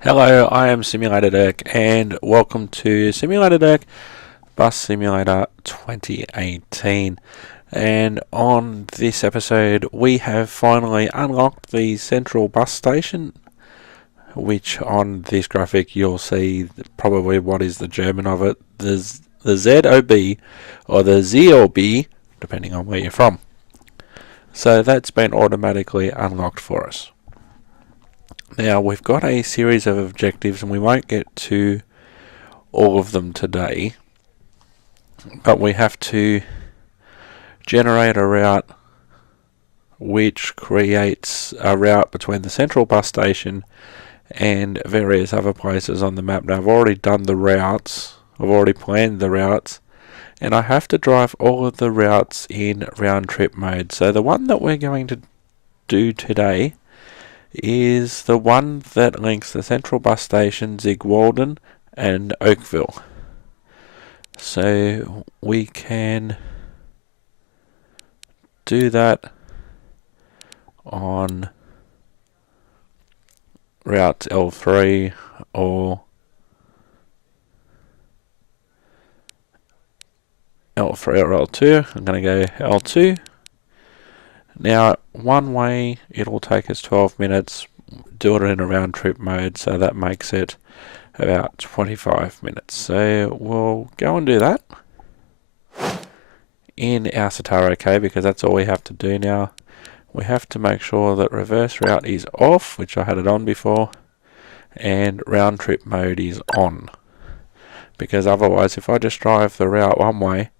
Hello, I am Simulator Dirk, and welcome to Simulator Dirk Bus Simulator 2018. And on this episode, we have finally unlocked the central bus station, which on this graphic you'll see probably what is the German of it, the ZOB or the ZOB, depending on where you're from. So that's been automatically unlocked for us. Now, we've got a series of objectives and we won't get to all of them today, but we have to generate a route which creates a route between the central bus station and various other places on the map. Now, I've already done the routes, I've already planned the routes, and I have to drive all of the routes in round trip mode. So the one that we're going to do today is the one that links the central bus station, Zigwalden and Oakville. So we can do that on route L3 or L3 or L2. I'm going to go L2. Now, one way it'll take us 12 minutes, do it in a round trip mode, so that makes it about 25 minutes. So we'll go and do that in our Sataro K, because that's all we have to do now. We have to make sure that reverse route is off, which I had it on before, and round trip mode is on. Because otherwise, if I just drive the route one way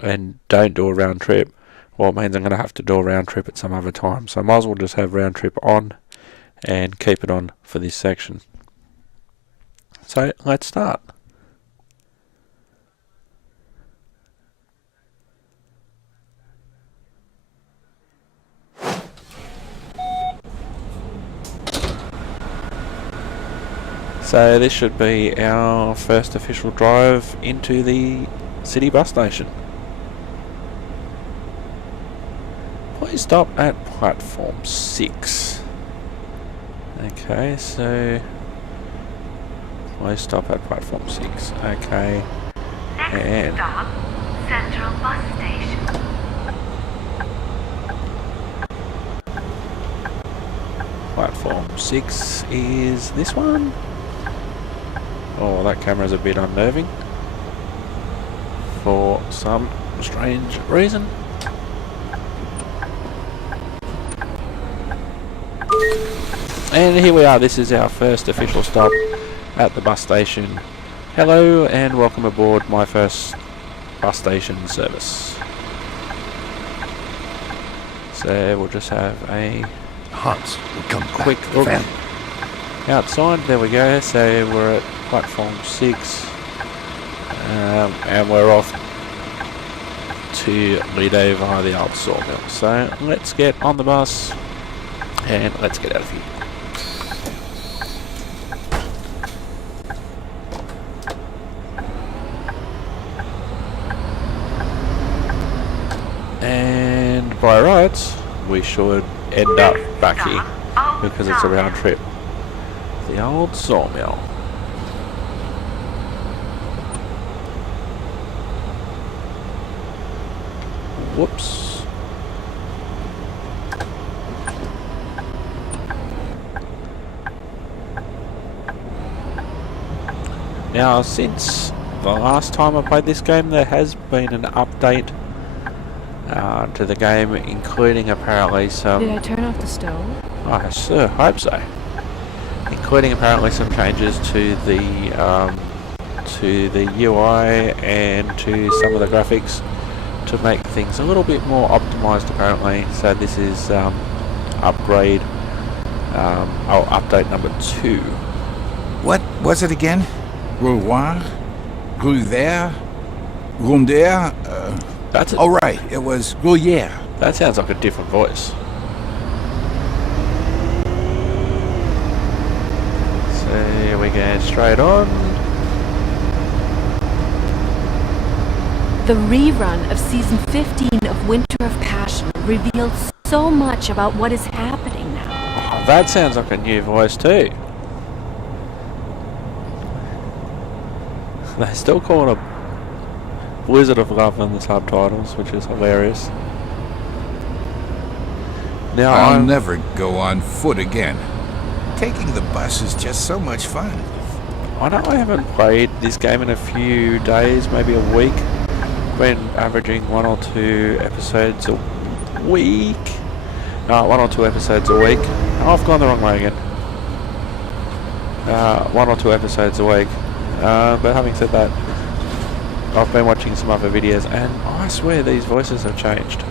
and don't do a round trip, well, it means I'm going to have to do a round trip at some other time. So I might as well just have round trip on and keep it on for this section. So let's start. So this should be our first official drive into the city bus station. Please stop at platform 6. Okay, so please stop at platform 6. Okay. Next stop, Central Bus Station. Platform 6 is this one. Oh, that camera's a bit unnerving for some strange reason. And here we are, this is our first official stop at the bus station. Hello and welcome aboard my first bus station service. So we'll just have a Hans will come quick back look van. outside. There we go, so we're at platform 6 and we're off to Lido via the Old Sawmill. So let's get on the bus and let's get out of here. And by rights, we should end up back here because it's a round trip. The Old Sawmill. Whoops. Now, since the last time I played this game, there has been an update to the game, including apparently some... Did I turn off the stove? I sure hope so. Including apparently some changes to the UI and to some of the graphics to make things a little bit more optimized apparently. So this is upgrade, update number 2. What was it again? Rouloir? Gruyère? Rondeur? That's it. Oh, right. It was Gruyère. That sounds like a different voice. So here we go, straight on. The rerun of season 15 of Winter of Passion revealed so much about what is happening now. Oh, that sounds like a new voice too. They still call it a Blizzard of Love in the subtitles, which is hilarious. Now I'll never go on foot again. Taking the bus is just so much fun. I know I haven't played this game in a few days, maybe a week. Been averaging 1 or 2 episodes a week. No, 1 or 2 episodes a week. Oh, I've gone the wrong way again. 1 or 2 episodes a week. But having said that, I've been watching some other videos, and I swear these voices have changed.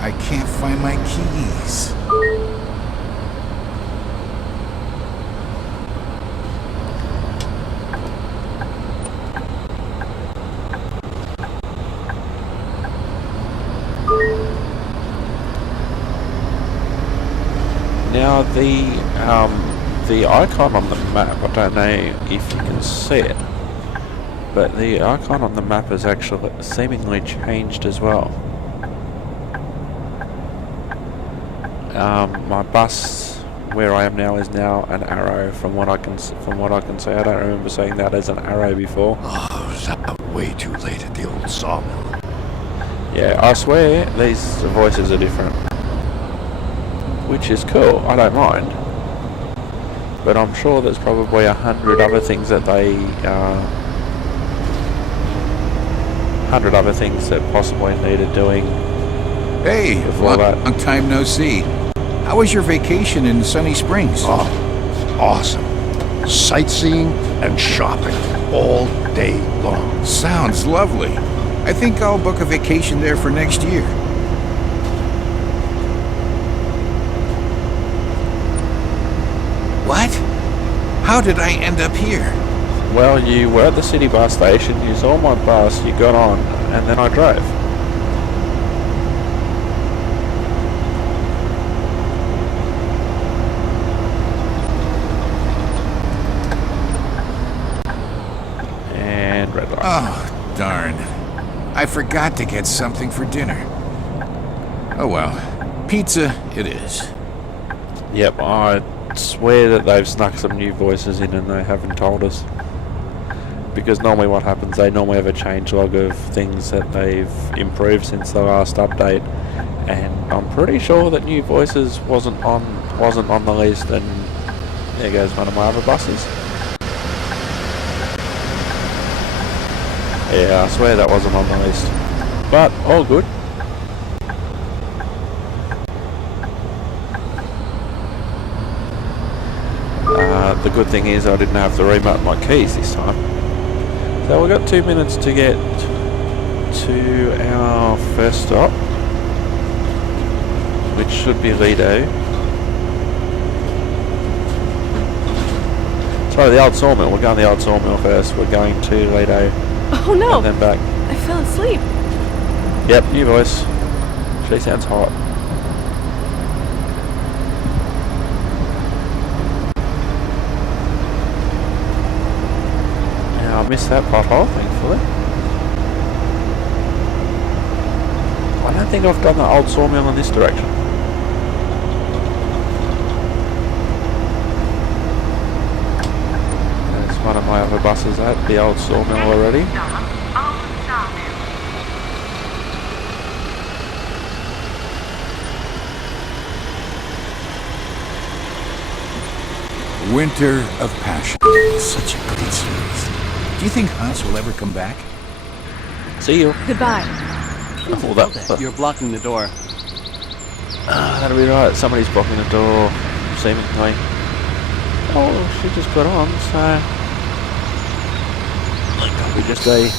I can't find my keys. Now the icon on the map, I don't know if you can see it, but the icon on the map has actually seemingly changed as well. My bus where I am now is now an arrow. From what I can see, I don't remember seeing that as an arrow before. Oh, is that way too late at the Old Sawmill? Yeah, I swear these voices are different, which is cool. I don't mind, but I'm sure there's probably 100 other things that they, 100 other things that possibly needed doing. Hey, Before that. long time no see. How was your vacation in Sunny Springs? Oh, awesome. Sightseeing and shopping all day long. Sounds lovely. I think I'll book a vacation there for next year. What? How did I end up here? Well, you were at the city bus station, you saw my bus, you got on, and then I drove. And red light. Oh, darn. I forgot to get something for dinner. Oh well. Pizza it is. Yep, I swear that they've snuck some new voices in and they haven't told us. Because normally what happens, they normally have a change log of things that they've improved since the last update. And I'm pretty sure that new voices wasn't on the list, and there goes one of my other buses. Yeah, I swear that wasn't on the list. But all good. The good thing is I didn't have to remote my keys this time. So we've got 2 minutes to get to our first stop, which should be Lido. Sorry, the Old Sawmill. We're going to the Old Sawmill first. We're going to Lido Oh no! and then back. I fell asleep. Yep, new voice. She sounds hot. Now I missed that pothole, thankfully. I don't think I've done the Old Sawmill in this direction. There's one of my other buses at the Old Sawmill already. Next stop, Old Sawmill. Winter of Passion. Such a great series. Do you think Hans will ever come back? See you. Goodbye. Oh, that, You're blocking the door. that'll be right. Somebody's blocking the door, seemingly. Oh, she just got on, so... We just say...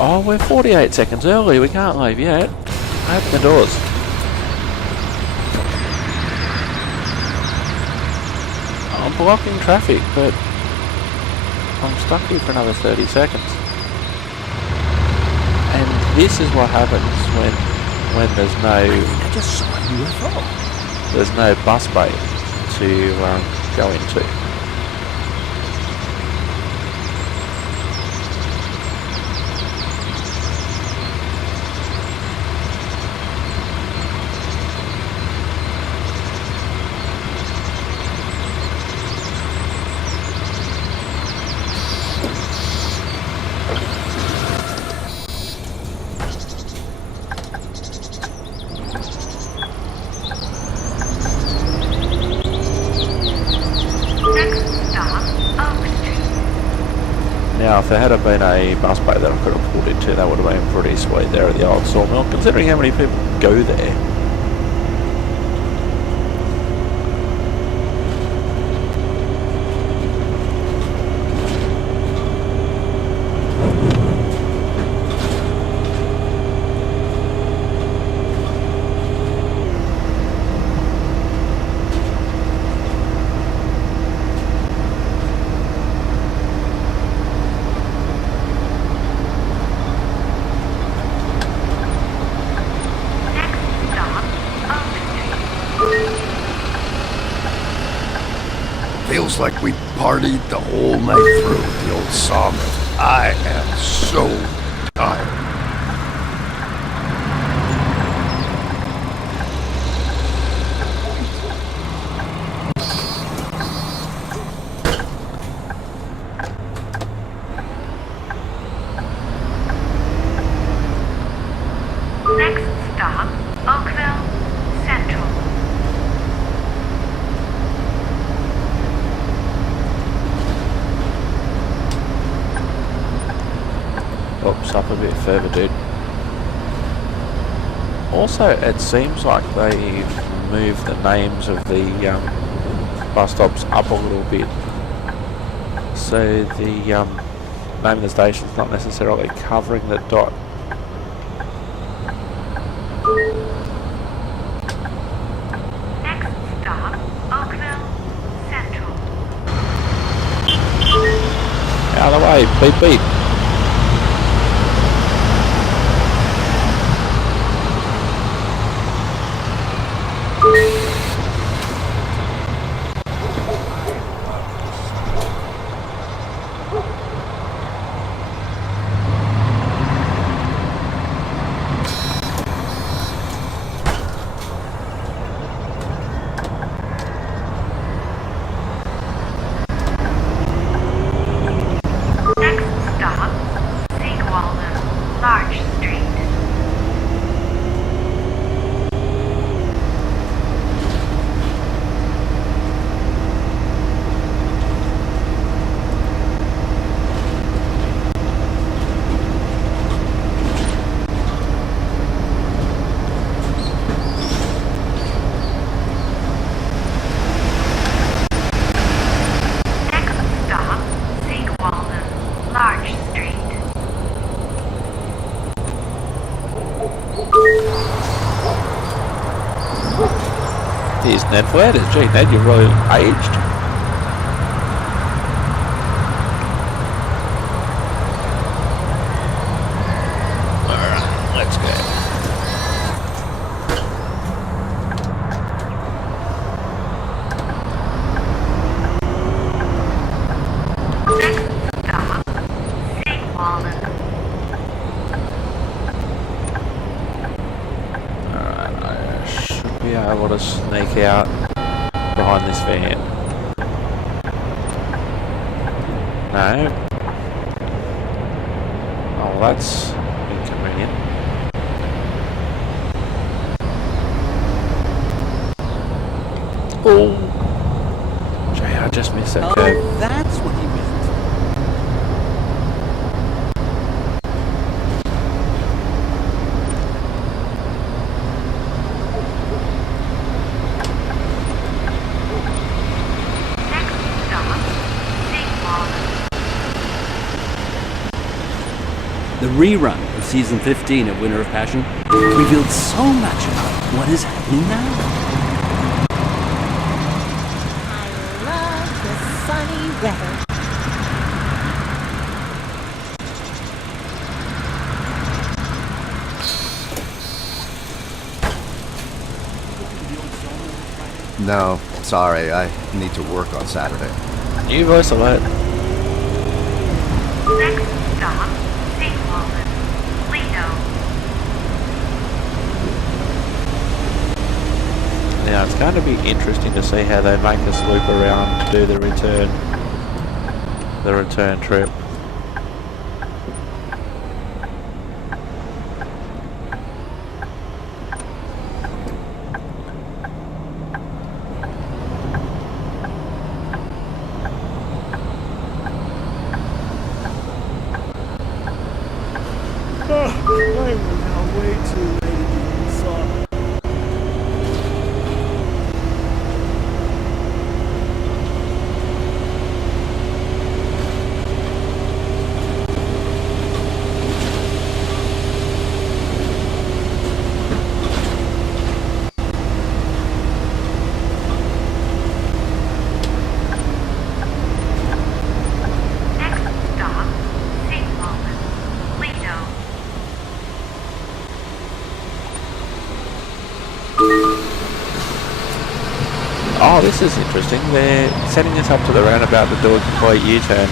Oh, we're 48 seconds early. We can't leave yet. Open the doors. I'm blocking traffic, but... I'm stuck here for another 30 seconds. And this is what happens when there's no... I just saw a UFO. There's no bus bay to go into. Now, if there had been a bus bay that I could have pulled into, that would have been pretty sweet there at the Old Sawmill, considering how many people go there. Feels like we partied the whole night through at the Old Sawmill. I am so tired. Next stop, Oakville Central. Oops, up a bit further, dude. Also, it seems like they've moved the names of the bus stops up a little bit. So the name of the station's not necessarily covering the dot. Next stop, Oakville Central. Out of the way, beep beep. Next stop, Large Street. Next stop, Large Street. Here's Ned Flanders. Gee, Ned, you've really aged. Alright, let's go. Next stop, St. Wallen. Alright, I should be able to sneak out behind this van. No. Oh, that's inconvenient. Oh! Gee, I just missed that curve. Oh, that's what he meant. Next stop, St. Wallen. The rerun of season 15 of Winter of Passion revealed so much about what is happening now. I love the sunny weather. No, sorry, I need to work on Saturday. New voice alert. Next stop, St. Wallen, Lido. Now it's going to be interesting to see how they make us loop around to do the return trip. Oh, this is interesting. They're setting us up to the roundabout to do a complete U-turn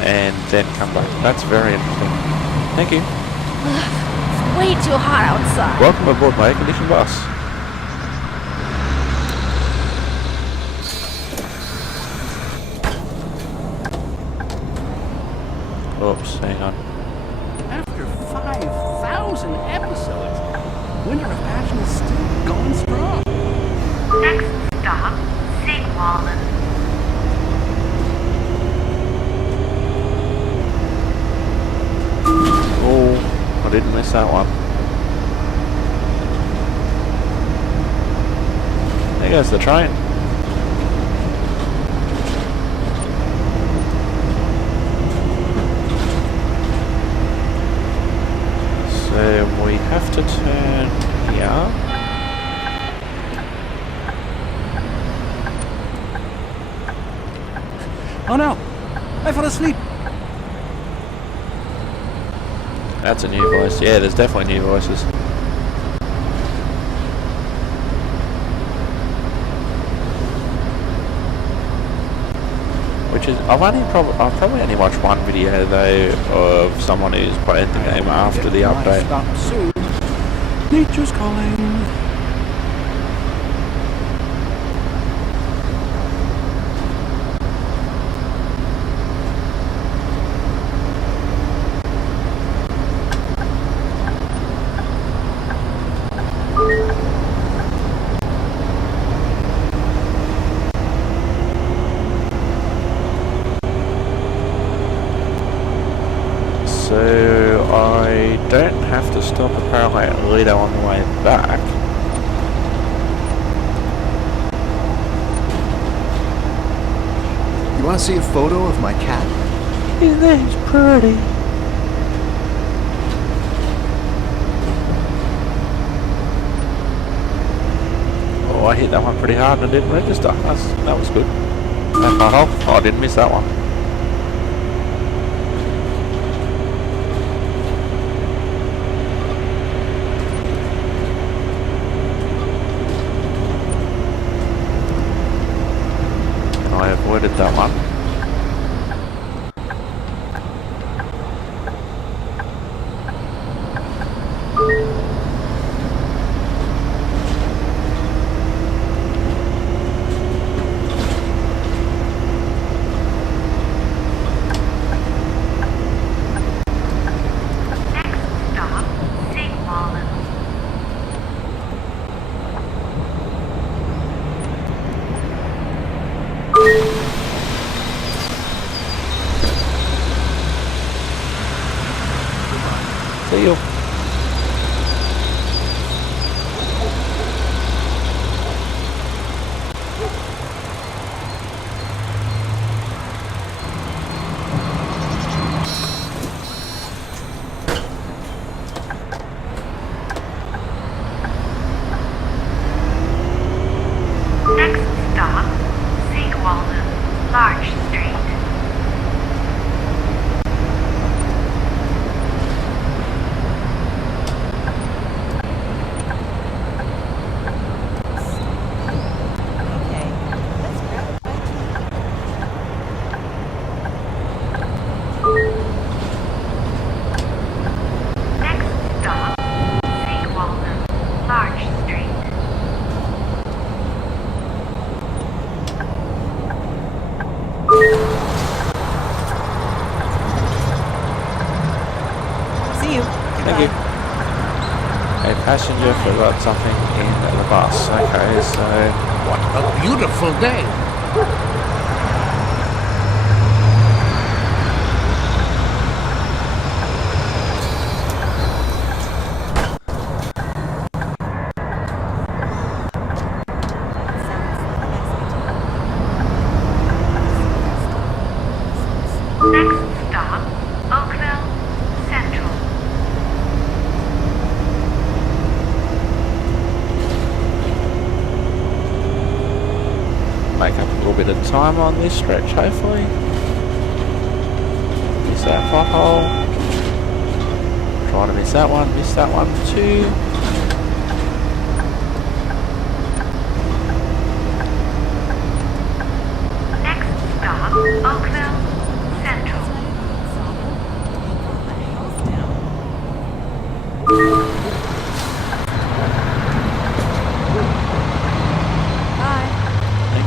and then come back. That's very interesting. Thank you. It's way too hot outside. Welcome aboard my air-conditioned bus. Oops, hang on. After 5,000 episodes, Winter of Passion is still going strong. Next stop, Seawallen. Oh, I didn't miss that one. There goes the train. So we have to turn here. Oh no! I fell asleep! That's a new voice. Yeah, there's definitely new voices. Which is, I've probably only watched one video though of someone who's played the game after the update. Stop soon. Nature's calling. So I don't have to stop apparently at Lido on the way back. You want to see a photo of my cat? His name's Pretty. Oh, I hit that one pretty hard and I didn't register. That was good. Oh, I didn't miss that one. I avoided that one. Next stop, Seawallen. See you. Next stop, Seawallen, Large Street. Okay, let's grab a bite to eat. Next stop, Seawallen, Large Street. See you. Thank you. A passenger forgot something in the bus. Okay, so What a beautiful day. Next stop, Oakville Central. make up a little bit of time on this stretch, hopefully. Miss that pothole. Trying to miss that one too.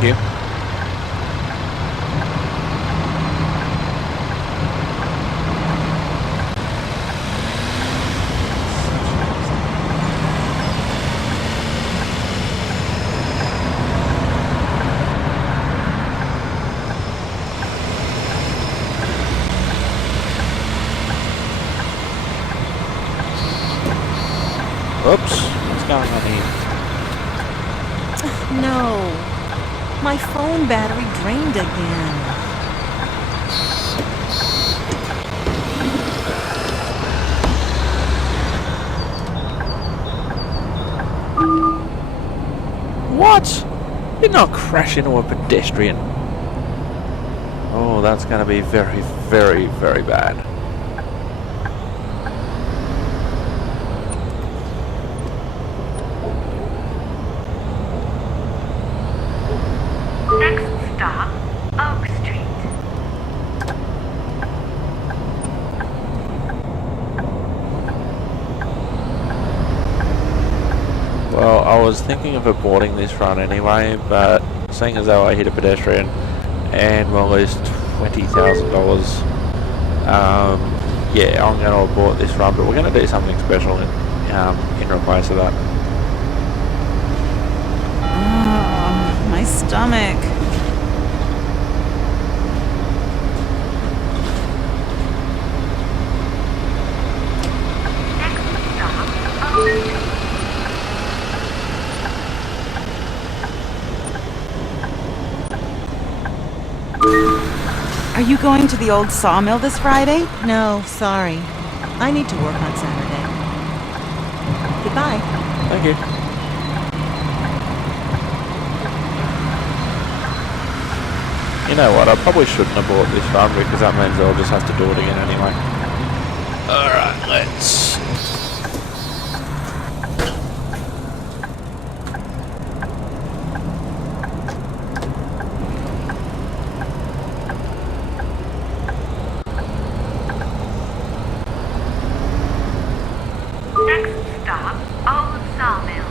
you. Oops, what's going on here? No. My phone battery drained again. What? Did not crash into a pedestrian. Oh, that's going to be very, very, very bad. Next stop, Oak Street. Well, I was thinking of aborting this run anyway, but seeing as though I hit a pedestrian and will lose $20,000, yeah, I'm going to abort this run, but we're going to do something special in replace of that. Oh, my stomach. Next stop, Oak Street. Are you going to the Old Sawmill this Friday? No, sorry. I need to work on Saturday. Goodbye. Thank you. You know what, I probably shouldn't abort this run because that means I'll just have to do it again anyway. Alright, let's... Next stop, Old Sawmill.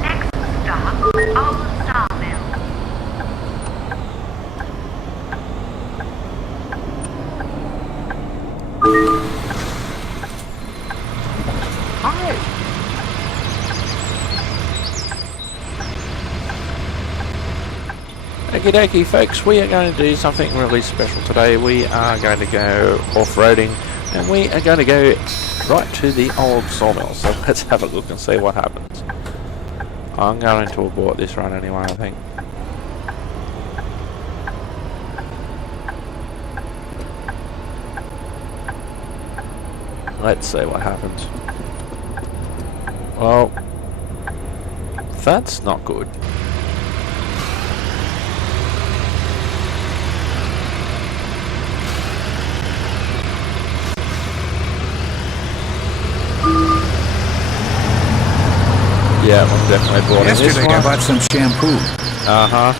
Next stop, Old Sawmill. Okie dokie folks, we are going to do something really special today. We are going to go off-roading and we are going to go right to the Old Sawmill. So let's have a look and see what happens. I'm going to abort this run anyway, I think. Let's see what happens. Well, that's not good. Yeah, I'm definitely boarding this Yesterday one. I bought some shampoo. Uh-huh.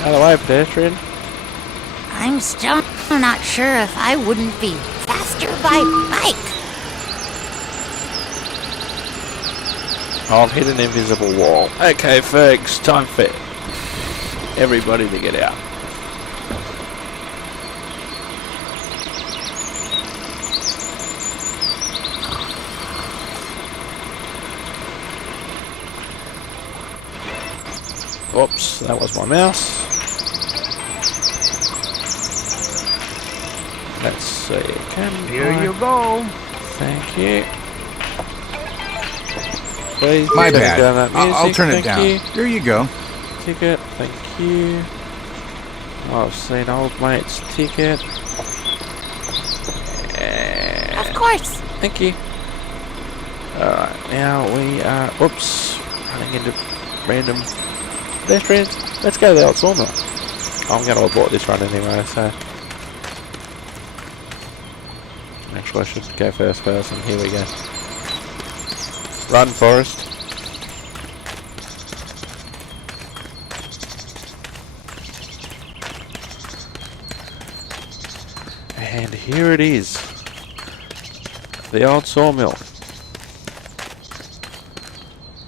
Out of the way, pedestrian. I'm still not sure if I wouldn't be faster by bike. I've hit an invisible wall. Okay, folks, time for everybody to get out. Oops, that was my mouse. Let's see. Here you go. Thank you. Please My turn bad. down that music. I'll turn it Thank down. you. Here you go. Ticket. Thank you. I've seen old mate's ticket. Of course. Thank you. Alright, now we are, whoops, running into random pedestrians. Let's go to the Old Sawmill. I'm going to abort this run anyway, so. Actually, I should go first person. Here we go. Run, Forrest. And here it is. The Old Sawmill.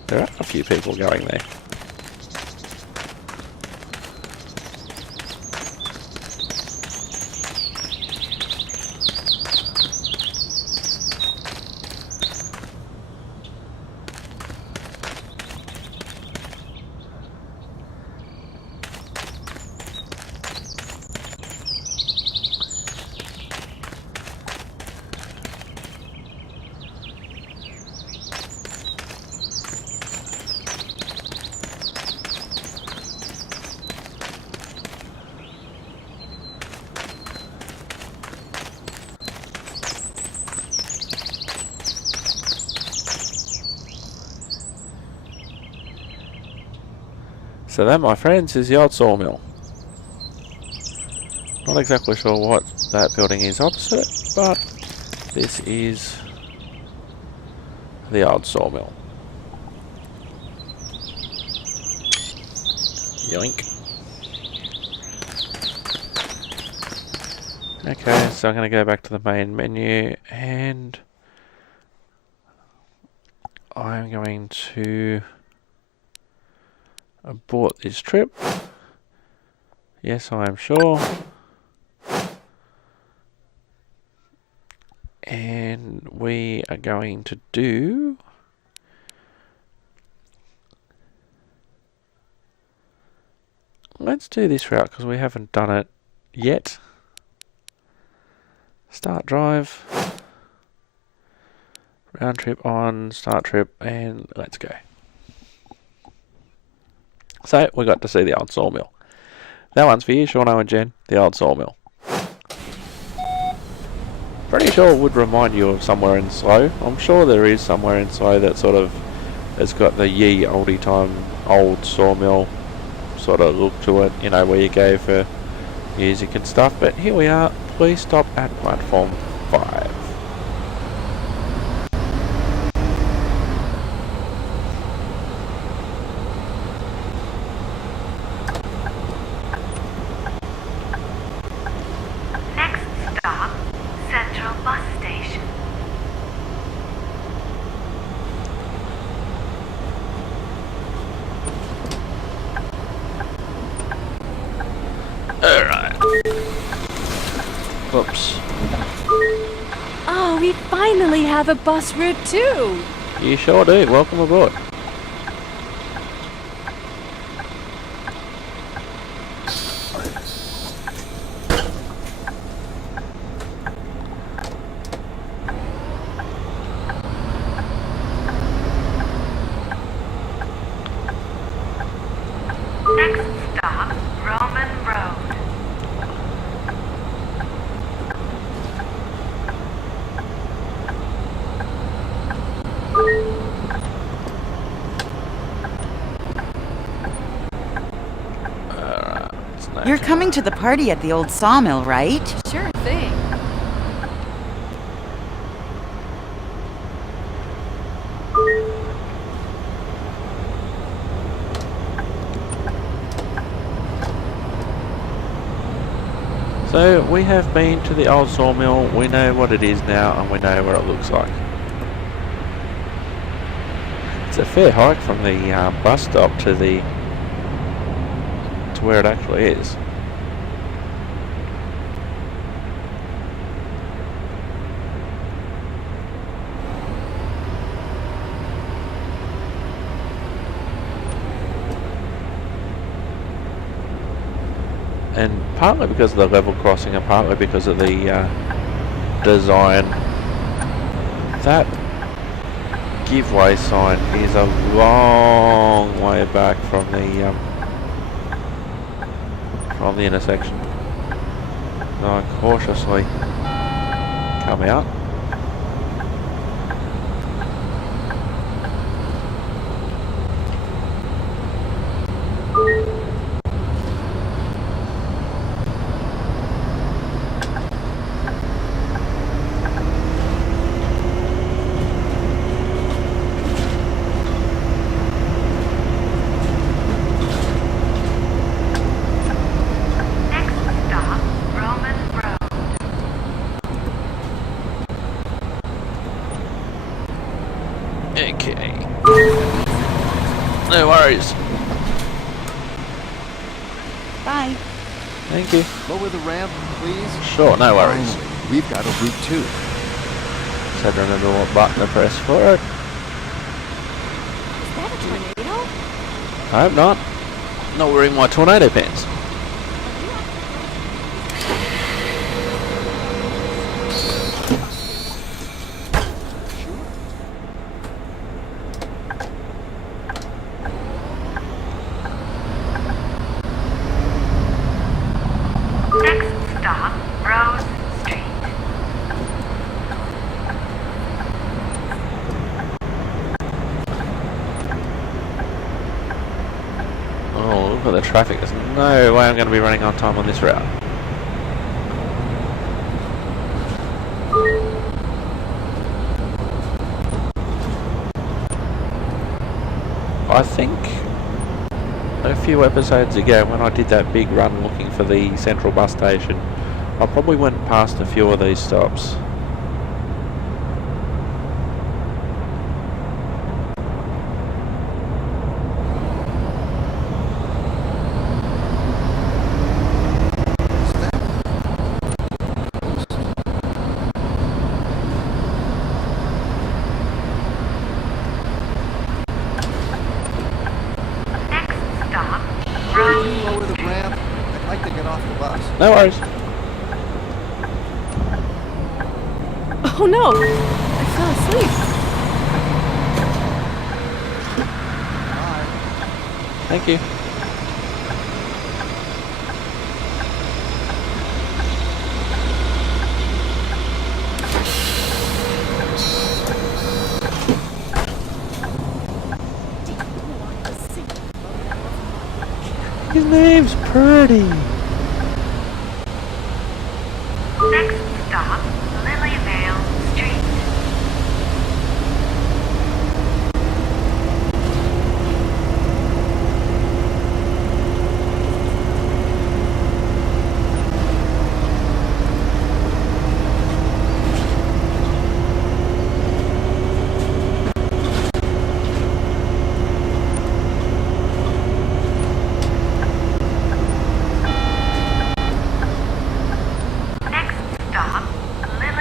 There are a few people going there. So that, my friends, is the Old Sawmill. Not exactly sure what that building is opposite, but this is the Old Sawmill. Yoink. Okay, so I'm going to go back to the main menu and I'm going to abort this trip. Yes, I am sure. And we are going to do let's do this route because we haven't done it yet. Start drive. Round trip on, start trip, and let's go. So, we got to see the Old Sawmill. That one's for you, Shauno and Jen, the Old Sawmill. Pretty sure it would remind you of somewhere in Slough. I'm sure there is somewhere in Slough that sort of has got the ye oldie time old sawmill sort of look to it, you know, where you go for music and stuff. But here we are. Please stop at platform 5. Next stop, Central Bus Station. Alright. Oops. Oh, we finally have a bus route too. You sure do. Welcome aboard. Next stop, Roman Road. You're coming to the party at the Old Sawmill, right? Sure thing. So we have been to the Old Sawmill. We know what it is now, and we know what it looks like. It's a fair hike from the bus stop to where it actually is. And partly because of the level crossing and partly because of the design. That giveaway sign is a long way back from the intersection. So I cautiously come out. Okay. No worries. Bye. Thank you. Lower the ramp, please. Sure, no worries. Finally, we've got a route too. Just had to remember what button to press for it. Is that a tornado? I hope not. Not wearing my tornado pants. Next stop, Rose Street. Oh, look at the traffic. There's no way I'm going to be running on time on this route. I think a few episodes ago when I did that big run looking for the central bus station, I probably went past a few of these stops. Next stop, Could Rose. you lower the ramp? I'd like to get off the bus. No worries. Oh no! I fell asleep. Bye. Thank you. His name's Purdy. Next stop, Lilyvale Street.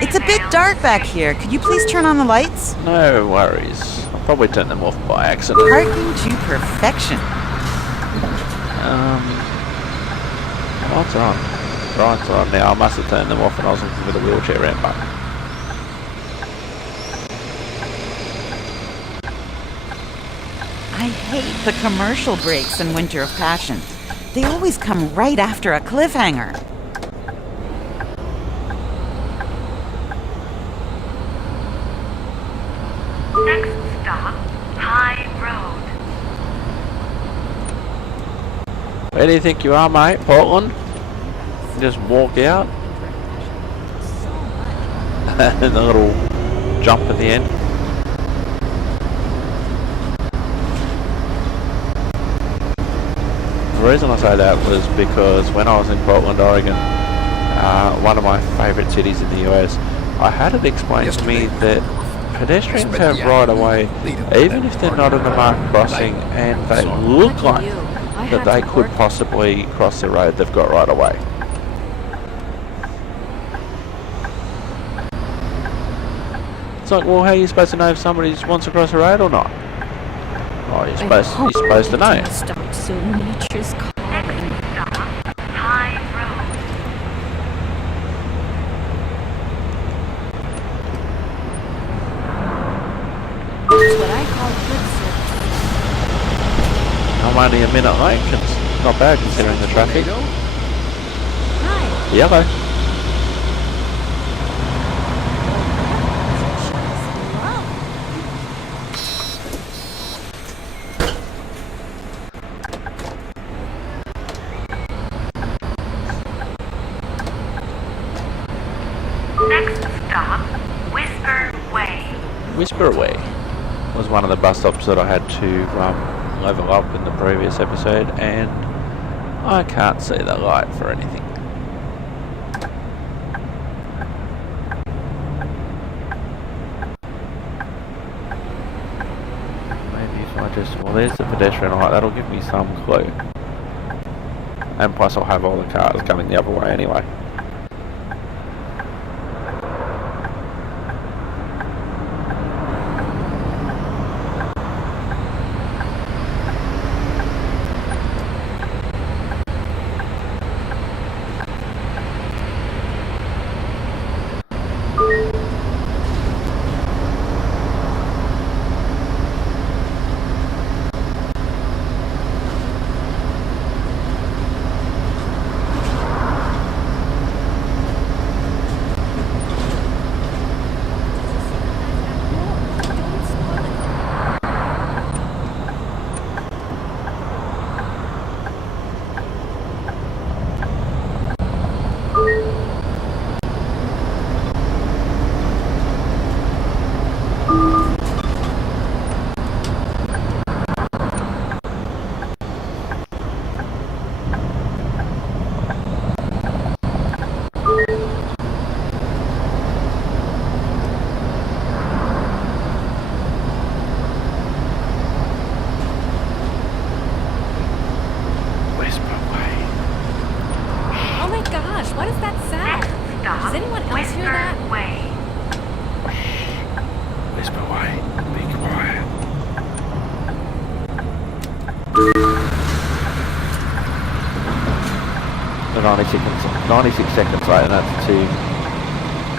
It's a bit dark back here. Could you please turn on the lights? No worries. I'll probably turn them off by accident. Parking to perfection. Lights are on. Lights are on now. I must have turned them off when I was looking for the wheelchair ramp button. I hate the commercial breaks in Winter of Passion. They always come right after a cliffhanger. Next stop, High Road. Where do you think you are, mate? Portland? Just walk out. And a little jump at the end. The reason I say that was because when I was in Portland, Oregon, one of my favourite cities in the US, I had it explained to me that pedestrians have right of way even if they're not in a marked crossing and they look like that they could possibly cross the road, they've got right of way. It's like, well, how are you supposed to know if somebody wants to cross the road or not? Oh, you're supposed to know. Stop soon. Nature's calling. Next stop, High Road. I'm only a minute late. It's not bad considering the traffic. Hi. Yellow. Next stop, Whisper Way. Whisper Way was one of the bus stops that I had to level up in the previous episode, and I can't see the light for anything. Maybe if I just... Well, there's the pedestrian light. That'll give me some clue. And plus I'll have all the cars coming the other way anyway. What is that sound? Next stop, Does anyone else Whisper hear that? Way. Whisper Way. Be quiet. The 96 seconds late, and that's too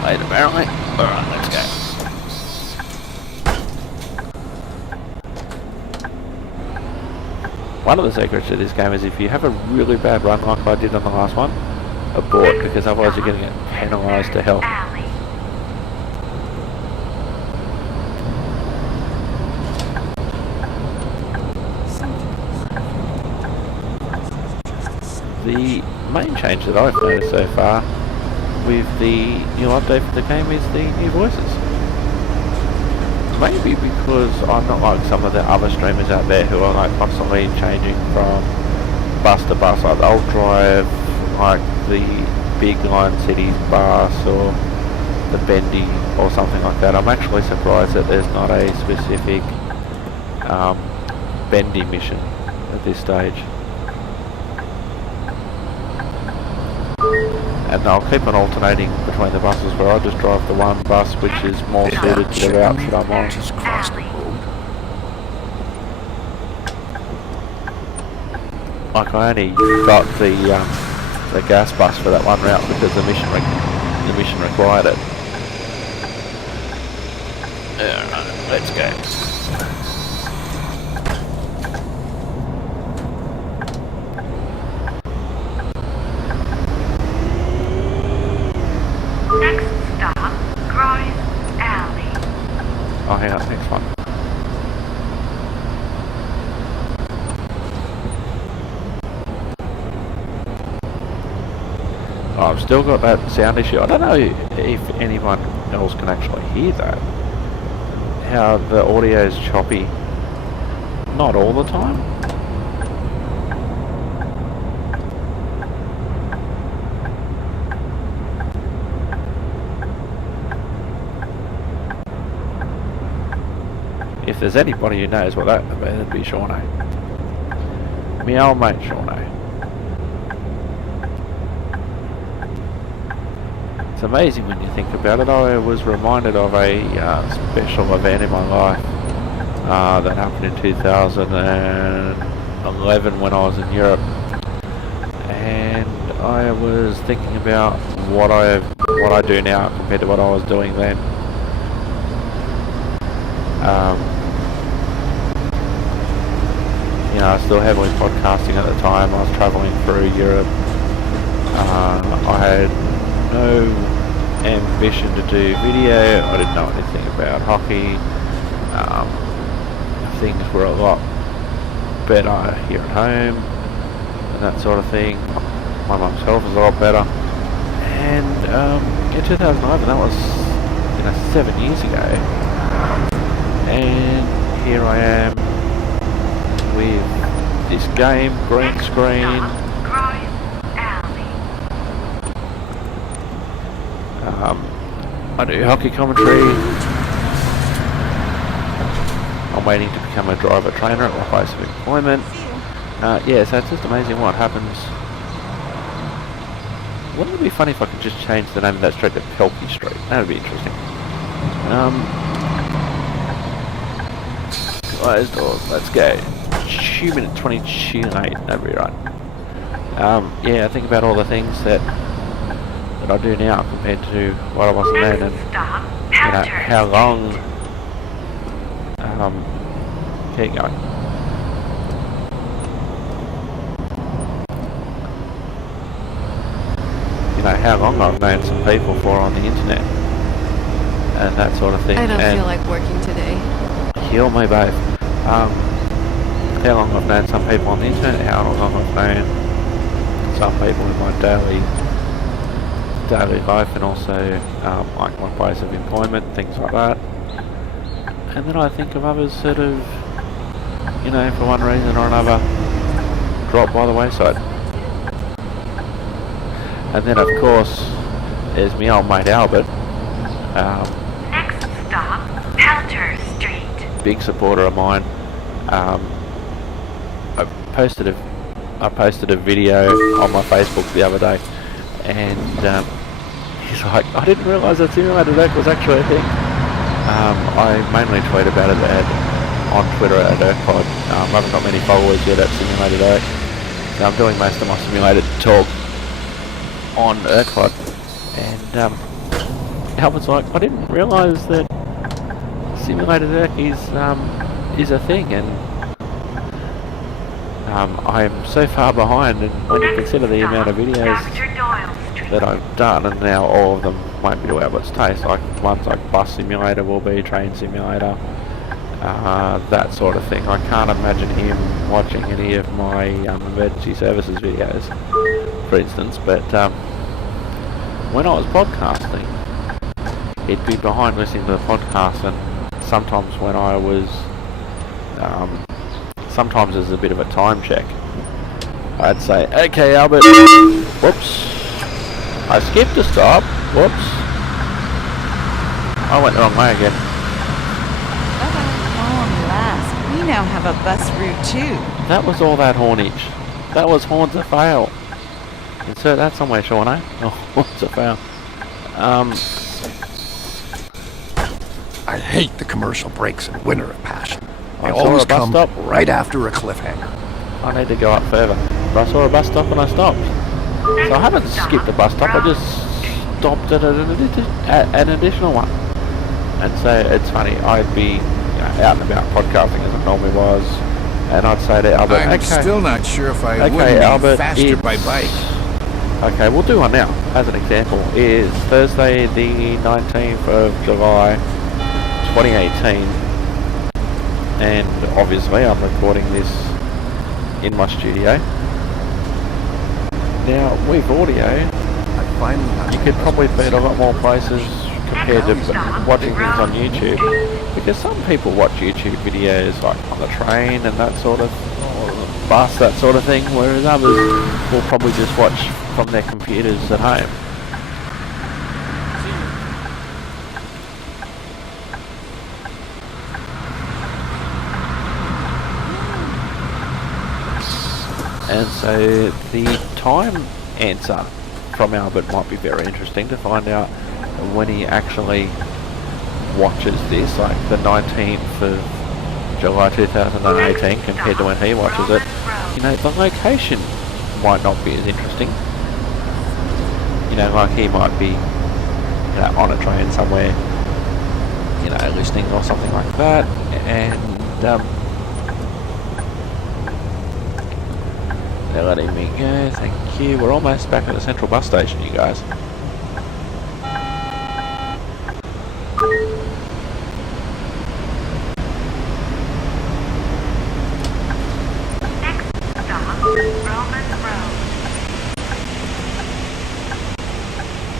late apparently. Alright, let's go. One of the secrets to this game is if you have a really bad run like I did on the last one, abort, because otherwise you're going to get penalised to hell. Alley. The main change that I've noticed so far with the new update for the game is the new voices. Maybe because I'm not like some of the other streamers out there who are like constantly changing from bus to bus. Like they'll drive like the big line cities bus or the bendy or something like that. I'm actually surprised that there's not a specific bendy mission at this stage. And I'll keep on alternating between the buses where I just drive the one bus which is more suited to the route that I'm on. Just cross the road. Like I only got the gas bus for that one route because the mission required it. Alright, let's go. Next stop, Groy's Alley. Oh, hang on, next one. Oh, I've still got that sound issue. I don't know if anyone else can actually hear that. How the audio is choppy. Not all the time. If there's anybody who knows what that would be, it'd be Shawnee. My old mate Shawnee. It's amazing when you think about it. I was reminded of a special event in my life that happened in 2011 when I was in Europe, and I was thinking about what I do now compared to what I was doing then. You know, I was still heavily podcasting at the time. I was travelling through Europe. I had no ambition to do video. I didn't know anything about hockey. Things were a lot better here at home and that sort of thing. My mum's health was a lot better. And in 2011, that was 7 years ago. And here I am with this game, green screen. I do hockey commentary. I'm waiting to become a driver trainer at my place of employment. Yeah, so it's just amazing what happens. Wouldn't it be funny if I could just change the name of that street to Pelkey Street? That would be interesting. Closed doors, let's go. 2 minutes 22 late, that'd be right. Yeah, I think about all the things that I do now compared to what I was then, and how long. Keep going. How long I've known some people for on the internet and that sort of thing. I don't feel like working today. Heal me both. How long I've known some people on the internet, how long I've known some people in my daily life, and also like my place of employment, things like that. And then I think of others that have, for one reason or another, dropped by the wayside. And then of course, there's my old mate Albert. Next stop, Pelter Street. Big supporter of mine. I posted a video on my Facebook the other day, and he's like, I didn't realise that Simulator Deck was actually a thing. I mainly tweet about it on Twitter at ErkPod. I haven't got many followers yet at Simulator Deck. So I'm doing most of my simulated talk on ErkPod, and Albert's like, I didn't realise that Simulator Deck is a thing, and I'm so far behind, and when you consider the amount of videos that I've done, and now all of them won't be to Albert's taste, like ones like Bus Simulator will be, Train Simulator, that sort of thing. I can't imagine him watching any of my emergency services videos, for instance, but when I was podcasting, he'd be behind listening to the podcast, and sometimes when I was, sometimes there's a bit of a time check. I'd say, okay Albert, whoops, I skipped a stop, whoops, I went the wrong way again. We now have a bus route too. That was all that hornage. That was horns of fail. Insert that somewhere, Sean, eh? Oh, horns of fail. I hate the commercial breaks in Winter of Passion. They I saw always a bus come stop. right after a cliffhanger. I need to go up further. But I saw a bus stop and I stopped. So I haven't skipped a bus stop, I just stopped at an additional one. And so it's funny, I'd be out and about podcasting as I normally was, and I'd say to Albert, I'm okay, still not sure if I okay, would be Albert, faster by bike. Okay, we'll do one now. As an example, is Thursday the 19th of July 2018, and obviously I'm recording this in my studio. Now with audio, you could probably beat a lot more places compared to watching things on YouTube, because some people watch YouTube videos like on the train and that sort of, or the bus, that sort of thing, whereas others will probably just watch from their computers at home. And so the time answer from Albert might be very interesting to find out when he actually watches this, like the 19th of July 2018 compared to when he watches it. The location might not be as interesting. Like he might be on a train somewhere, listening or something like that, and They're letting me go, thank you. We're almost back at the central bus station, you guys. Next stop, Roman Road.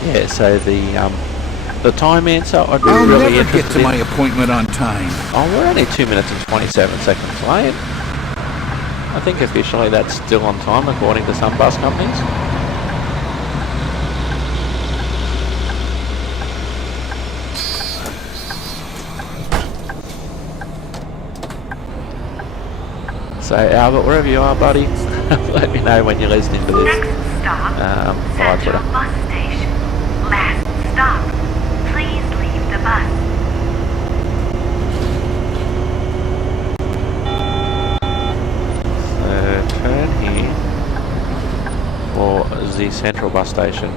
Yeah, so the time answer, I'd be I'll really never interested get to in. my appointment on time. Oh, we're only 2 minutes and 27 seconds late. I think officially that's still on time according to some bus companies. So Albert, wherever you are, buddy, let me know when you're listening to this. Next stop, Via Central Twitter. Bus Station. Last stop. Please leave the bus. So turn here for the central bus station.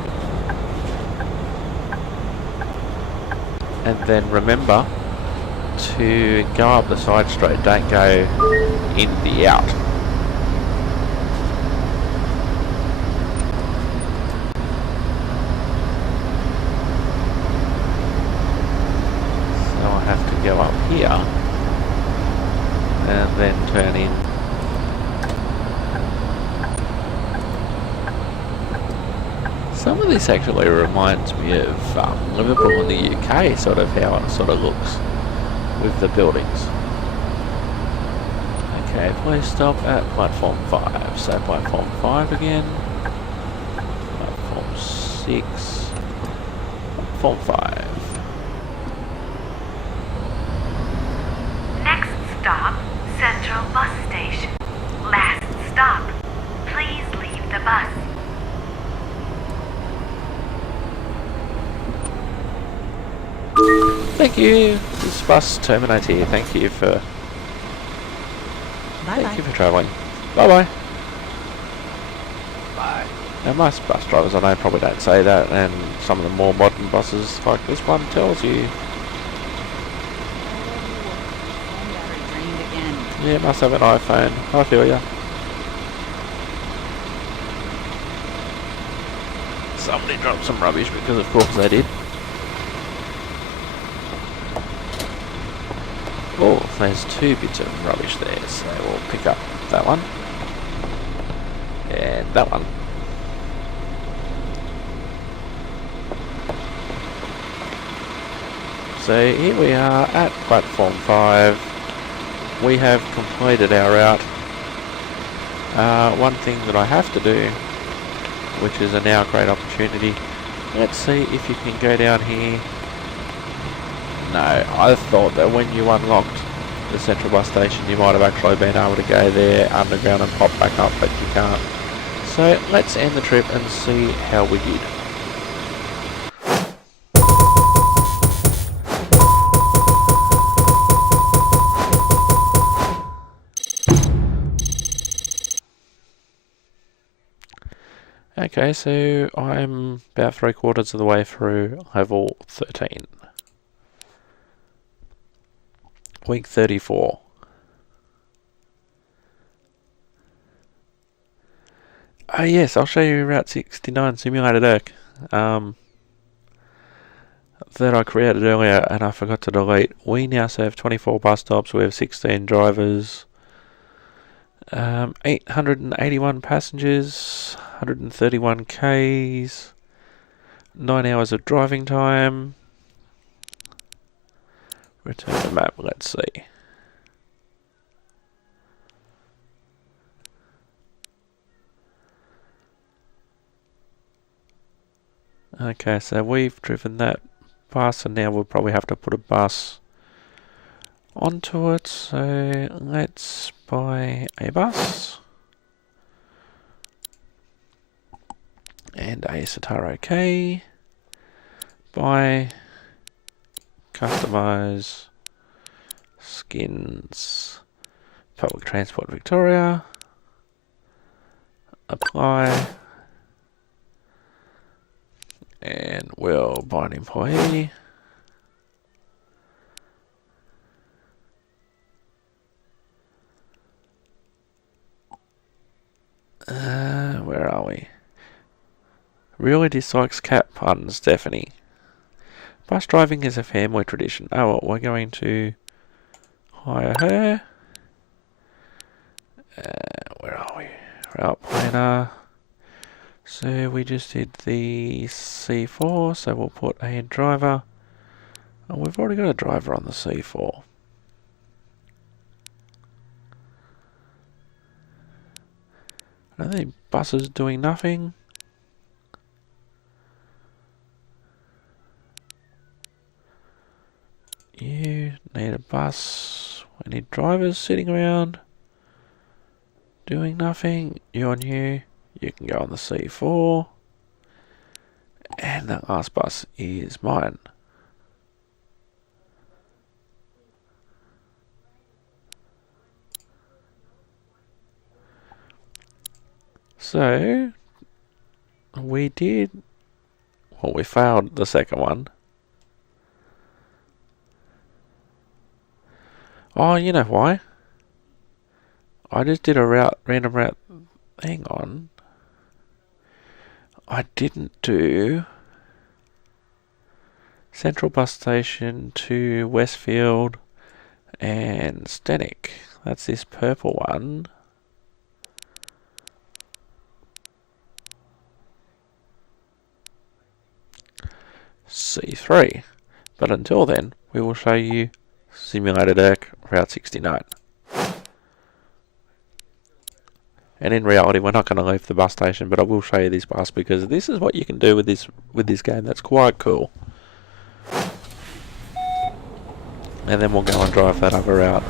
And then remember to go up the side street, don't go in the out. So I have to go up here and then turn in. Some of this actually reminds me of Liverpool in the UK, sort of how it sort of looks with the buildings. Okay, please stop at platform 5. So platform 5 again. Platform 6. Platform 5. Next stop, Central Bus Station. Last stop. Please leave the bus. Thank you. This bus terminates here. Thank you for Bye-bye. travelling. Bye bye. Bye. Now most bus drivers I know probably don't say that, and some of the more modern buses like this one tells you. Phone battery drained again. Yeah, must have an iPhone. I feel ya. Somebody dropped some rubbish because of course they did. Oh, there's 2 bits of rubbish there, so we'll pick up that one. And that one. So here we are at platform 5. We have completed our route. One thing that I have to do, which is a now great opportunity, let's see if you can go down here. No, I thought that when you unlocked the central bus station you might have actually been able to go there underground and pop back up, but you can't. So let's end the trip and see how we did. Okay, so I'm about 3/4 of the way through level 13. Week 34. Oh yes, I'll show you Route 69 Simulated Irk that I created earlier and I forgot to delete. We now serve 24 bus stops, we have 16 drivers, 881 passengers, 131 Ks, 9 hours of driving time. Return to map, let's see. Okay, so we've driven that bus and now we'll probably have to put a bus onto it. So let's buy a bus and a Sataro K. Buy, customize, skins, Public Transport Victoria, apply, and we'll buy an employee. really dislikes cat puns, Stephanie. Bus driving is a family tradition. Oh, well, we're going to hire her. Where are we? Route planner. So we just did the C4, so we'll put a driver. Oh, we've already got a driver on the C4. I don't think bus is doing nothing. You need a bus. We need drivers sitting around doing nothing. You're new. You can go on the C4. And that last bus is mine. So, we did, well, we failed the second one. Oh, you know why? I just did a random route. Hang on. I didn't do Central Bus Station to Westfield and Stenick. That's this purple one. C3. But until then, we will show you Simulator Deck Route 69. And in reality, we're not going to leave the bus station, but I will show you this bus because this is what you can do with this game. That's quite cool. And then we'll go and drive that other route.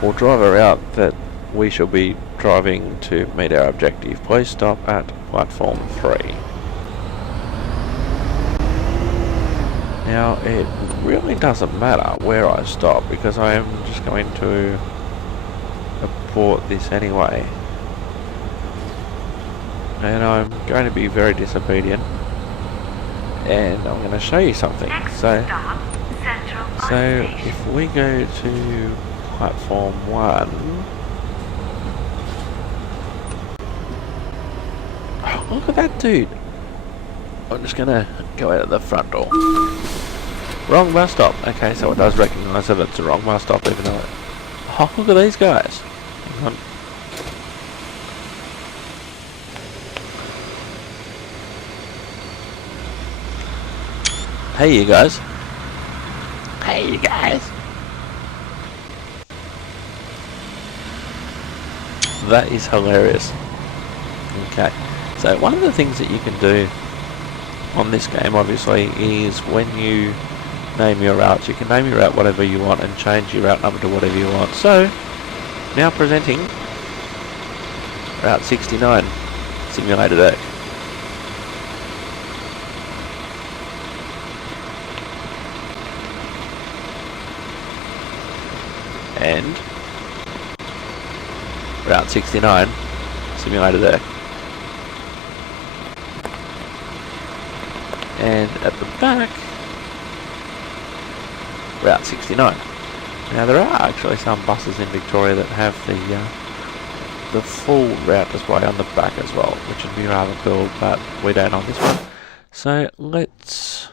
We'll drive a route that we shall be driving to meet our objective. Please stop at platform 3. Now, it really doesn't matter where I stop because I am just going to abort this anyway. And I'm going to be very disobedient. And I'm going to show you something. So if we go to platform 1, oh, look at that dude. I'm just going to go out of the front door. Wrong bus stop. Okay, so it does recognise that it's the wrong bus stop, even though oh, look at these guys. Hang on. Hey, you guys. Hey, you guys. That is hilarious. Okay, so one of the things that you can do on this game, obviously, is when you name your routes, you can name your route whatever you want and change your route number to whatever you want. So, now presenting Route 69, Simulator Deck. And Route 69, Simulator Deck. And at the back, Route 69. Now there are actually some buses in Victoria that have the full route display on the back as well, which would be rather cool, but we don't on this one. So let's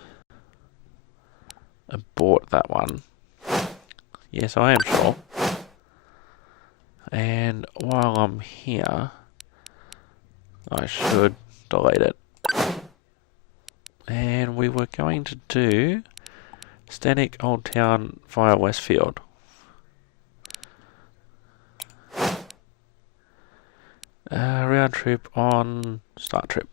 abort that one. Yes, I am sure. And while I'm here, I should delete it. And we were going to do Stenick Old Town via Westfield. Round trip on start trip.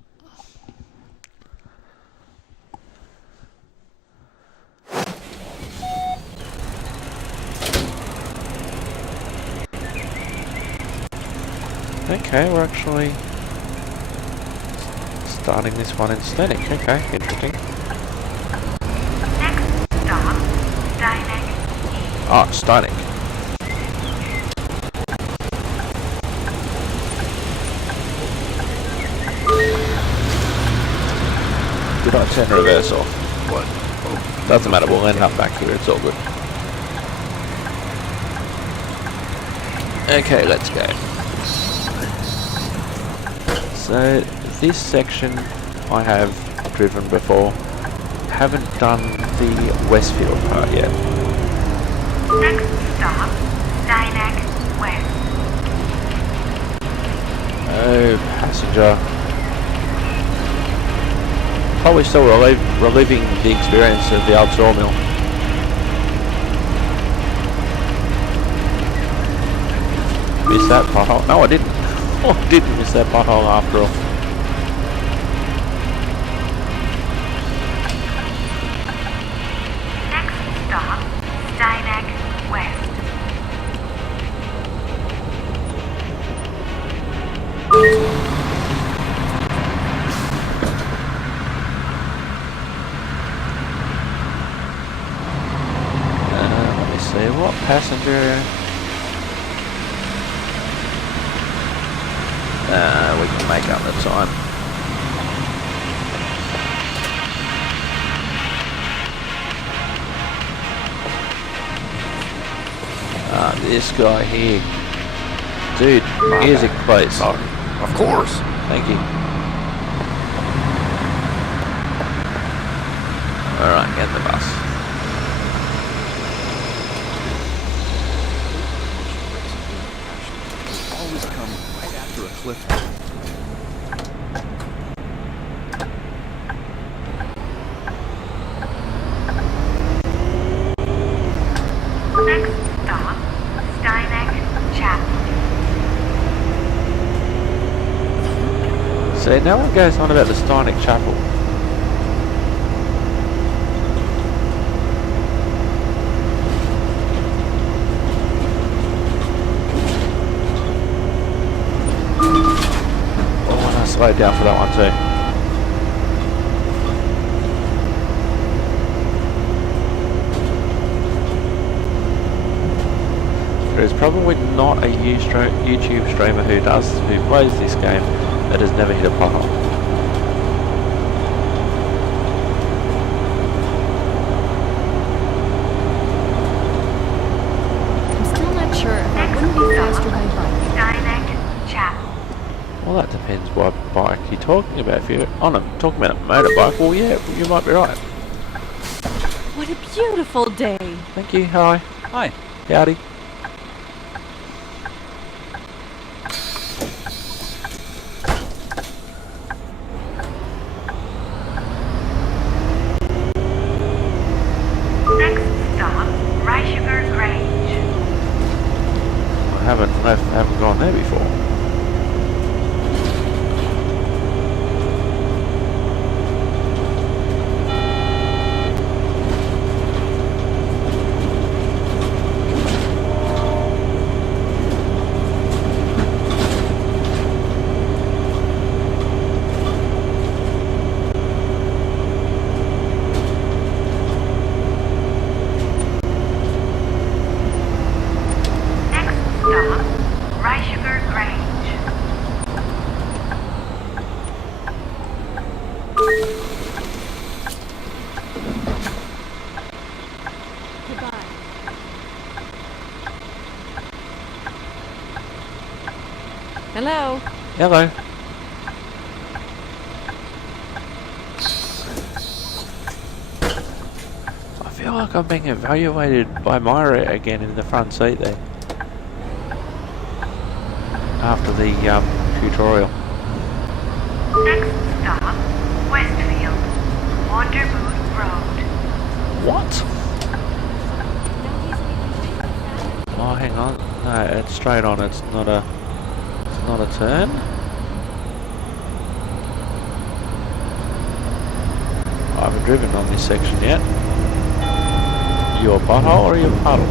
Okay, we're actually starting this one in Stenick. Okay, interesting. Next stop, Steineck. Oh, Steineck. Did I turn reverse off? What? Oh, Doesn't matter, we'll end up back here, it's all good. Okay, let's go. So, this section I have driven before. Haven't done the Westfield part yet. Next stop, Dyneck West. Oh, passenger. Probably still reliving the experience of the Old Sawmill. Missed that pothole. No, I didn't. Oh, I didn't miss that pothole after all. Next stop, Dyneck West. Let me see, what passenger? We can make up the time. This guy here. Dude, music please. Sorry. Of course. Thank you. Alright, get the bus. Always come right after a cliff. Next stop, Dyneck Chapel. So no one goes on about the Steineck Chapel. Oh, and I slowed down for that one too. There's probably not a YouTube streamer who plays this game that has never hit a pothole. I'm still not sure if I wouldn't be faster by bike. Dyneck Chapel. Well, that depends what bike you're talking about. If you're talking about a motorbike, well, yeah, you might be right. What a beautiful day. Thank you. Hi. Hi. Howdy. I haven't gone there before. Hello. Hello. I feel like I'm being evaluated by Myra again in the front seat there. After the tutorial. Next stop, Westfield, Wonderboot Road. What? Oh, hang on. No, it's straight on. It's not a turn. I haven't driven on this section yet. You a pothole or you a puddle?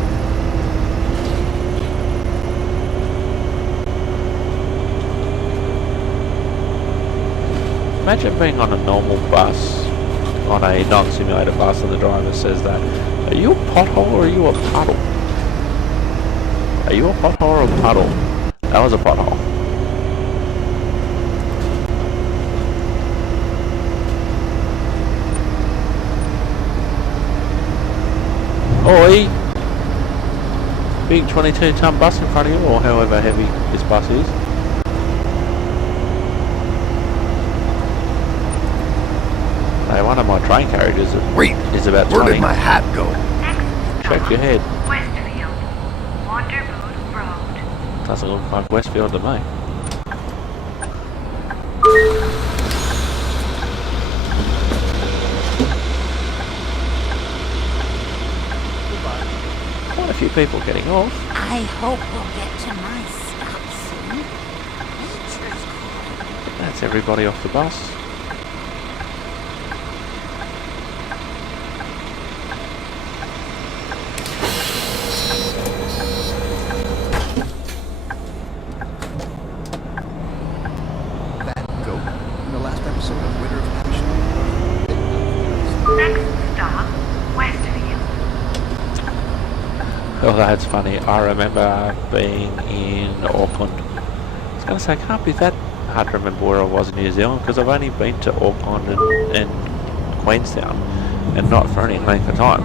Imagine being on a normal bus, on a non-simulator bus, and the driver says that. Are you a pothole or are you a puddle? Are you a pothole or a puddle? That was a pothole. Oi! Big 22-ton bus in front of you, or however heavy this bus is. one of my train carriages Wait, is about where 20. did my hat go? Next Check stop, your head. Westfield, Wanderboot Road. Doesn't look like Westfield to me. Quite a few people getting off. I hope we'll get to my stop soon. Nature's calling. That's everybody off the bus. That goat in the last episode of Winter of Passion. Next stop, Westfield. Oh, that's funny. I remember being in Auckland. I was going to say, can't be that hard to remember where I was in New Zealand because I've only been to Auckland and Queenstown and not for any length of time.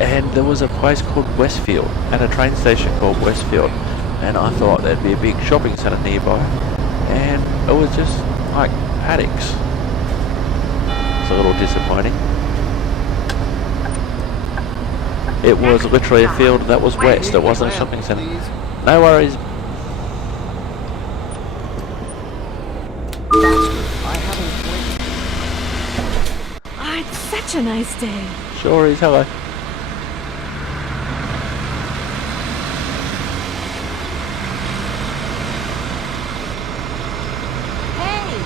And there was a place called Westfield and a train station called Westfield, and I thought there'd be a big shopping centre nearby, and it was just like paddocks. It's a little disappointing. It was literally a field that was west. It wasn't a shopping centre. No worries. Oh, it's such a nice day. Sure is. Hello. Hey,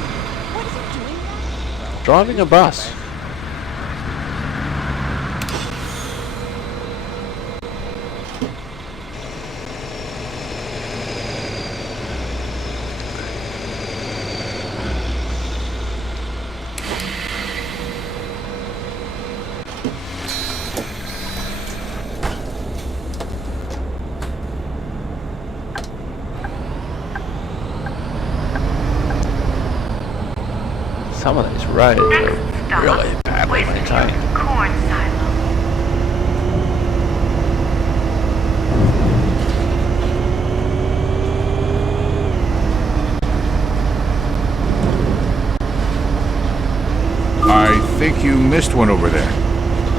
what is it doing now? Driving a bus. Some of these roads Next stop, are really badly Westfield maintained. Corn Silo. I think you missed one over there.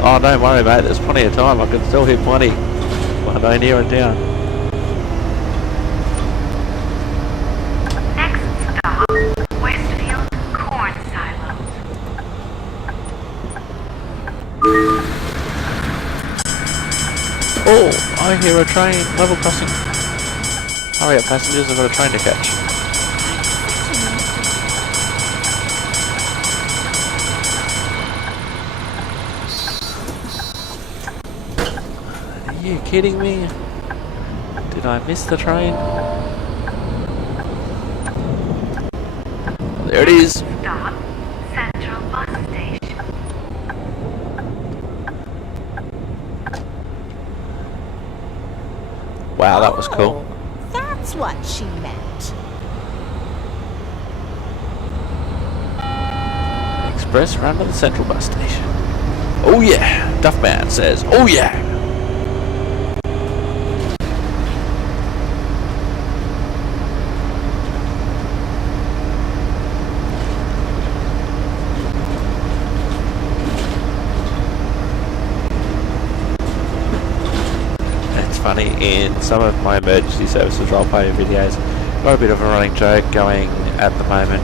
Oh, don't worry, mate. There's plenty of time. I can still hit plenty. I don't hear it down. Next stop, Westfield Corn Silo. Oh, I hear a train. Level crossing. Hurry up, passengers. I've got a train to catch. Are you kidding me? Did I miss the train? There it is. Stop, Central Bus Station. Wow, that was cool. Oh, that's what she meant. Express run to the Central Bus Station. Oh yeah, Duffman says, oh yeah. It's funny, in some of my emergency services roleplay videos, got a bit of a running joke going at the moment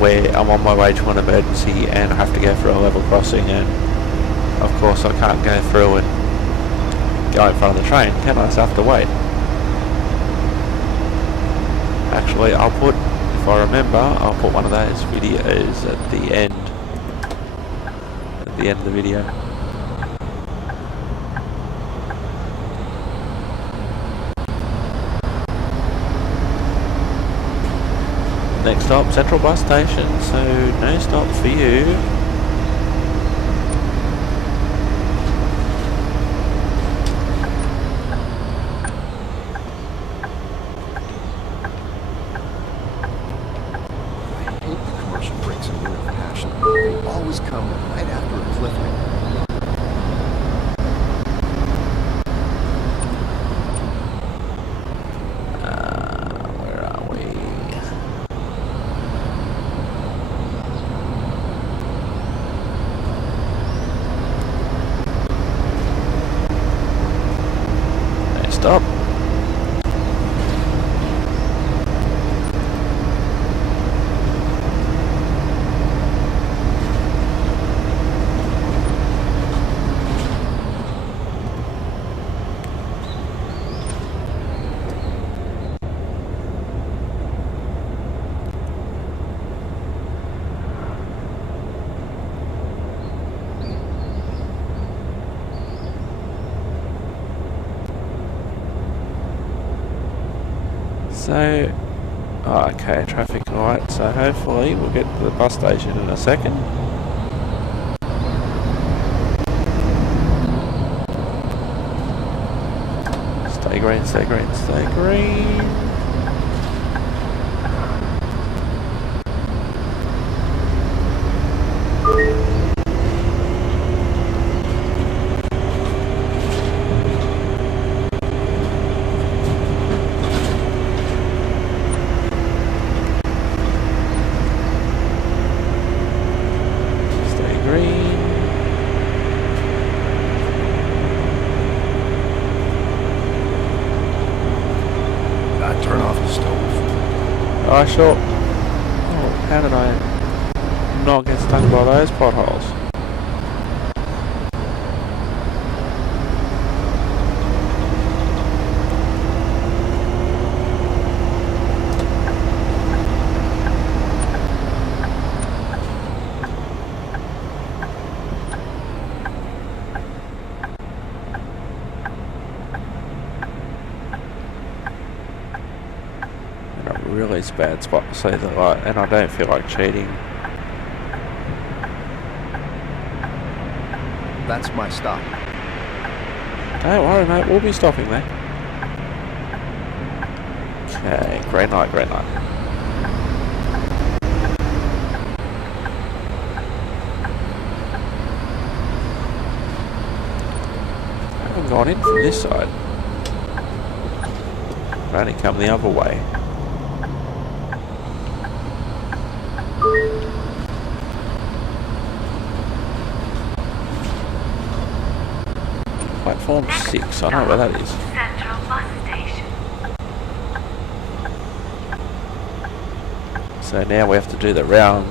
where I'm on my way to an emergency and I have to go through a level crossing, and of course I can't go through and go in front of the train, can I? So I have to wait. Actually, if I remember, I'll put one of those videos at the end of the video. Next stop, Central Bus Station, so no stop for you. I hate the commercial breaks in Winter of Passion. They always come right after a cliffhanger. Where are we? So, okay, traffic light. So hopefully we'll get to the bus station in a second. Stay green, stay green, stay green. I sure. Oh, how did I not get stung by those potholes? Really bad spot to see the light, and I don't feel like cheating. That's my stop. Don't worry, mate, we'll be stopping there. Okay, green light, green light. I haven't gone in from this side. I've only come the other way. Platform 6, I don't know where that is. Central Bus Station. So now we have to do the round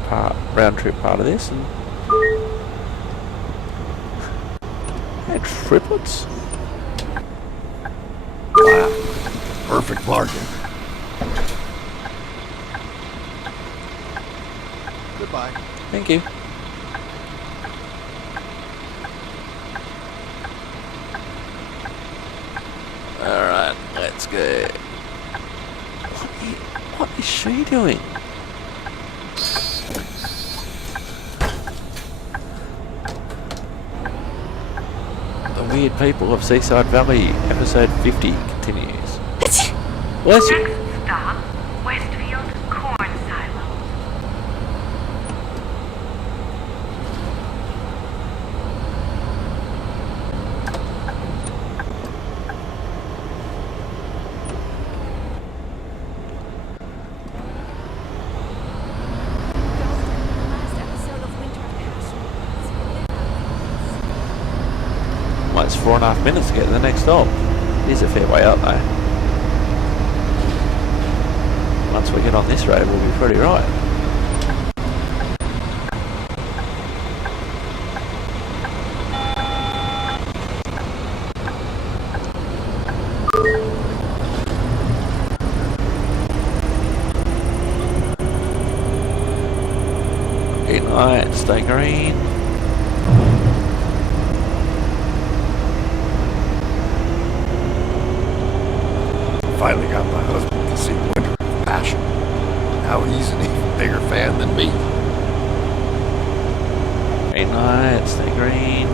trip part of this, and triplets. Wow, perfect parking. Goodbye. Thank you. Alright, let's go. What is she doing? The Weird People of Seaside Valley, episode 50 continues. Bless you. Next stop, Westfield Corn Silo. Well, it's 4.5 minutes to get to the next stop. It is a fair way up though. Once we get on this road, we'll be pretty right. Green light, stay green. Finally got my husband to see Winter of Passion. Now he's an even bigger fan than me. Green light, stay green.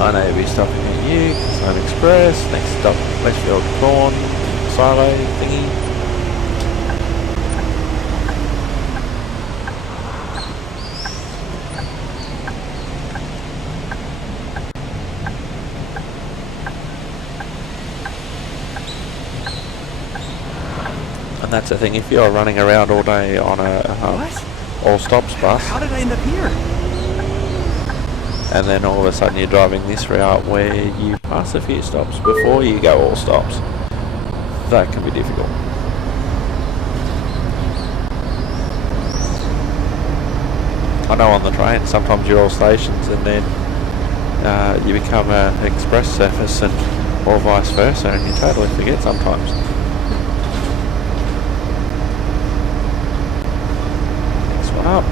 I know you'll be stopping at you, Sun Express, next stop Westfield Corn Silo thingy. And that's the thing, if you're running around all day on a all stops bus, How did I end up here? and then all of a sudden you're driving this route where you pass a few stops before you go all stops, that can be difficult. I know on the train sometimes you're all stations and then you become an express surface and or vice versa, and you totally forget sometimes. Next one up.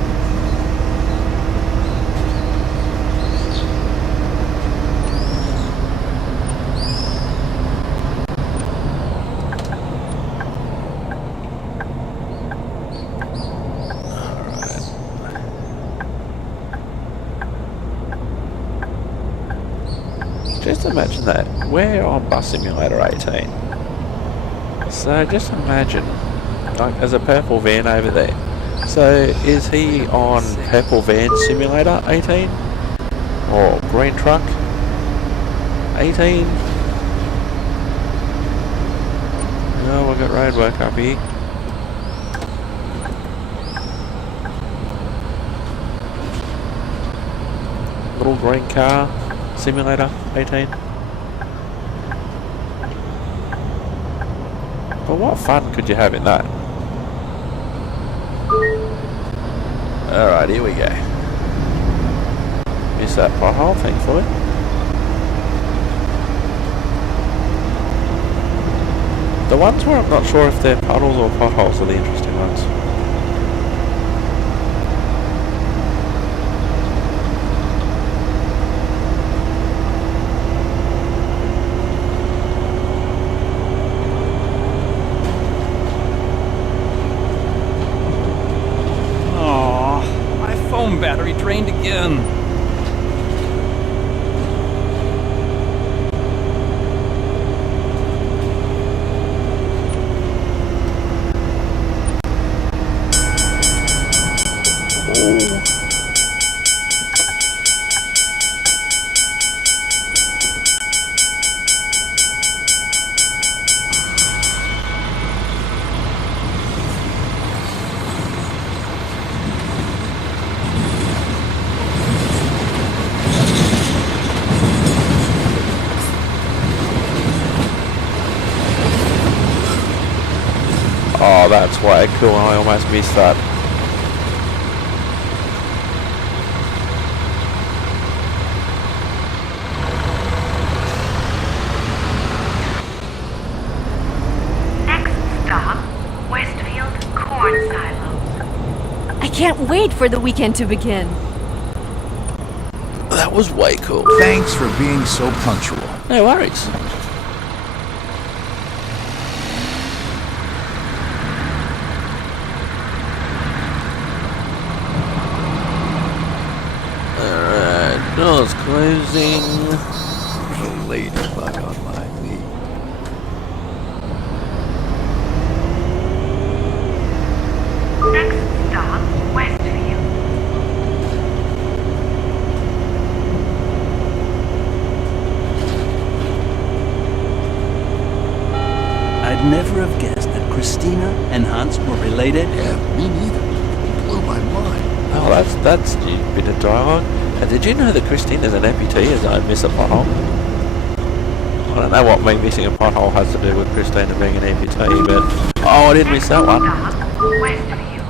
just imagine that. We're on Bus Simulator 18. So just imagine, like, there's a purple van over there. So is he on Purple Van Simulator 18? Or Green Truck 18? No, we've got road work up here. Little green car Simulator 18. But what fun could you have in that? Alright, here we go. Miss that pothole, thankfully. The ones where I'm not sure if they're puddles or potholes are the interesting ones. Battery drained again. Oh, that's way cool. I almost missed that. Next stop, Westfield Corn Silo. I can't wait for the weekend to begin. That was way cool. Thanks for being so punctual. No worries. Alright, doors closing. There's a ladybug on my knee. Next stop, Westfield. I'd never have guessed that Christina and Hans were related. Yeah, me neither. It blew my mind. Oh, that's a bit of dialogue. And did you know that Christina's an amputee as I miss a pothole? I don't know what me missing a pothole has to do with Christina being an amputee, but... Oh, I didn't miss that one. Stop, Westfield.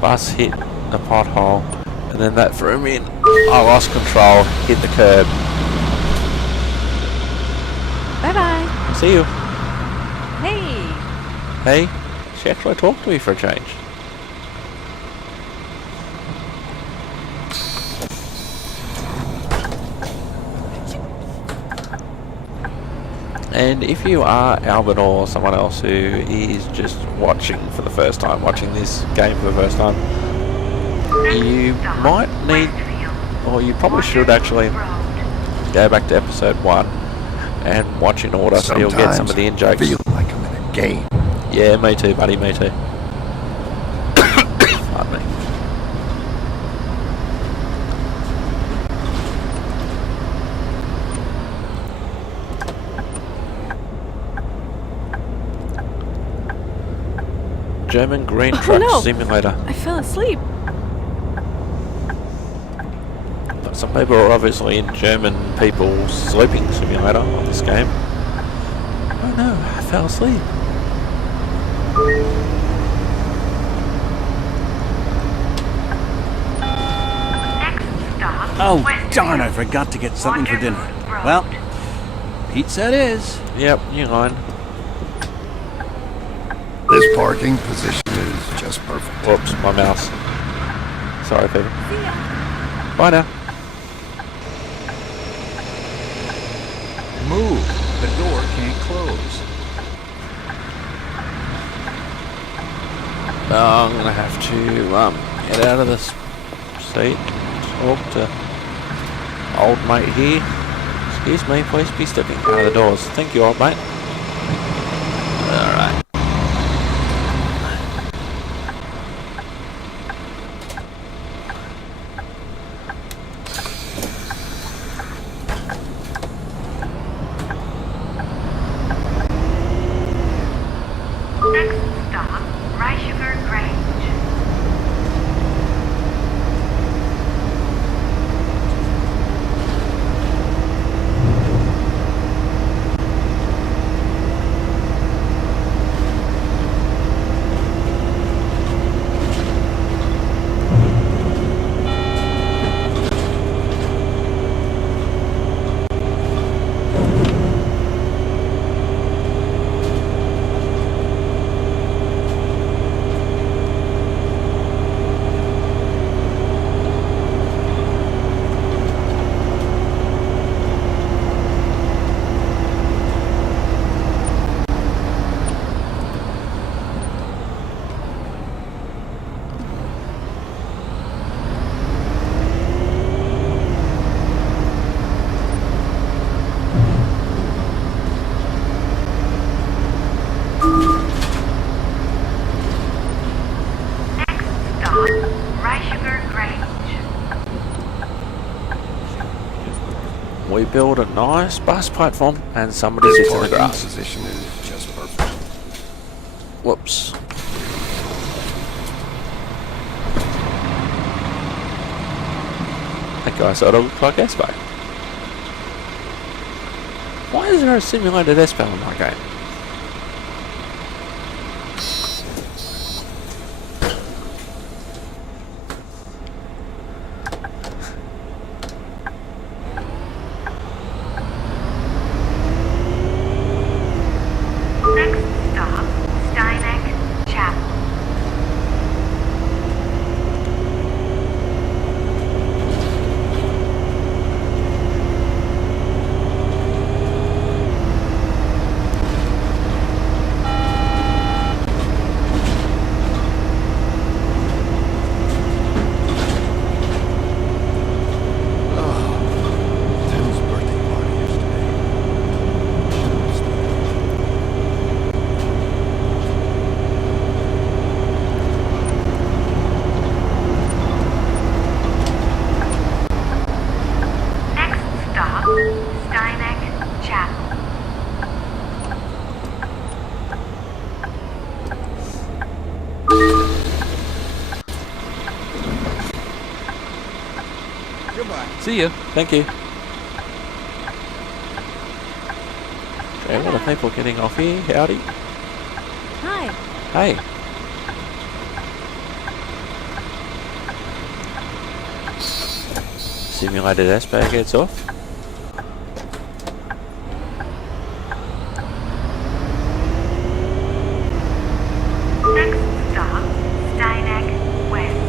Bus hit a pothole, and then that threw me in. I lost control, hit the curb. Bye-bye. See you. Hey. Hey, she actually talked to me for a change. And if you are Albert or someone else who is just watching for the first time, watching this game for the first time, you might need, or you probably should actually go back to episode 1 and watch in order so you'll get some of the in-jokes. I feel like I'm in a game. Yeah, me too, buddy, me too. Pardon me. German green truck no. simulator. I fell asleep. But some people are obviously in German people sleeping simulator on this game. Oh no, I fell asleep. Next stop, Oh, Westfield. darn, I forgot to get something for dinner. Road. Well, pizza it is. Yep, you're on. This parking position is just perfect. Whoops, my mouse. Sorry, people. Bye now. Move. The door can't close. I'm gonna have to get out of this seat. Talk to old mate here. Excuse me, please be stepping out of the doors. Thank you, old mate. Alright. Next stop, Rye Sugar Grange. We build a nice bus platform and somebody sits in the grass. Position is just perfect. Whoops. That guy sort of looks like Espo. Why is there a simulated Espo in my game? Next stop, Steineck Chapel. Tim's birthday party yesterday. Next stop, Steineck Chapel. See you. Thank you. Okay, what are people getting off here? Howdy. Hi. Hey. Simulated Espo gets off. Next stop, Steineck West.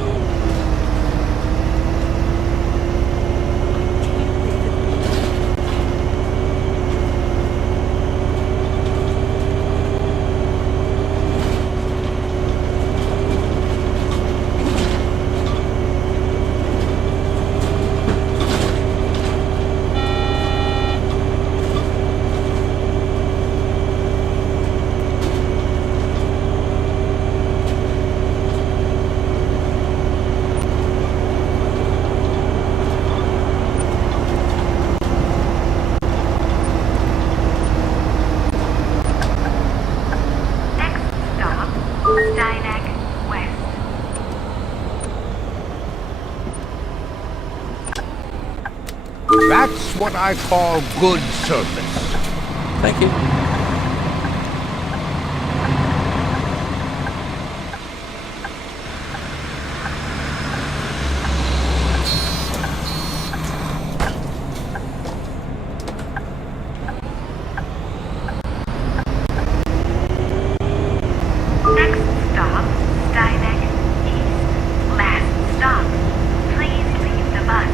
Next stop, Steineck West. That's what I call good service. Thank you. Next stop, Steineck East. Last stop. Please leave the bus.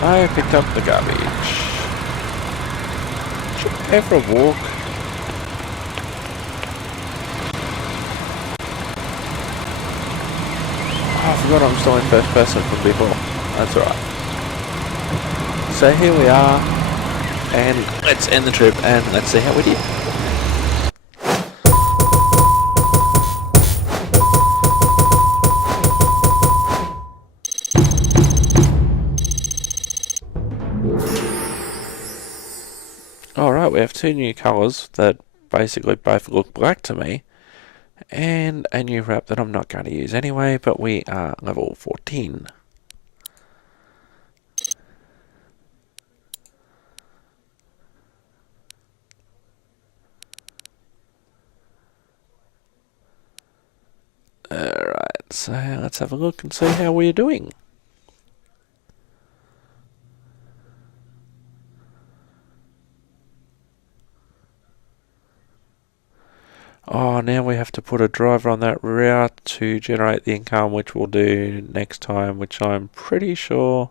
I picked up the garbage. Should I go for a walk? Oh, I forgot I'm still in first person from before. That's alright. So here we are, and let's end the trip and let's see how we did. Alright, we have two new colours that basically both look black to me, and a new wrap that I'm not going to use anyway, but we are level 14. Alright, so let's have a look and see how we're doing. Oh, now we have to put a driver on that route to generate the income, which we'll do next time, which I'm pretty sure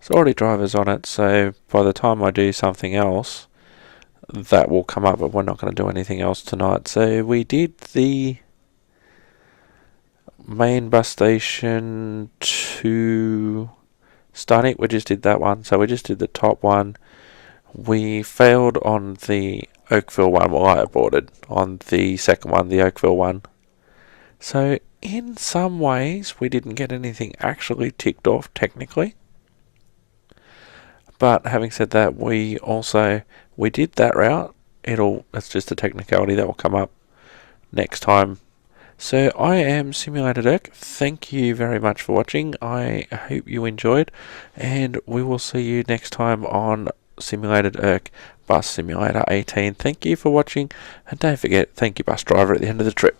there's already drivers on it, so by the time I do something else, that will come up, but we're not going to do anything else tonight. So we did the main bus station to Stunning, we just did that one, so we just did the top one. We failed on the Oakville one, well I aborted on the second one, the Oakville one. So in some ways we didn't get anything actually ticked off technically. But having said that, we did that route. It's just a technicality that will come up next time. So I am Simulator Dirk. Thank you very much for watching. I hope you enjoyed, and we will see you next time on Simulator Dirk Bus Simulator 18. Thank you for watching, and don't forget, thank you bus driver at the end of the trip.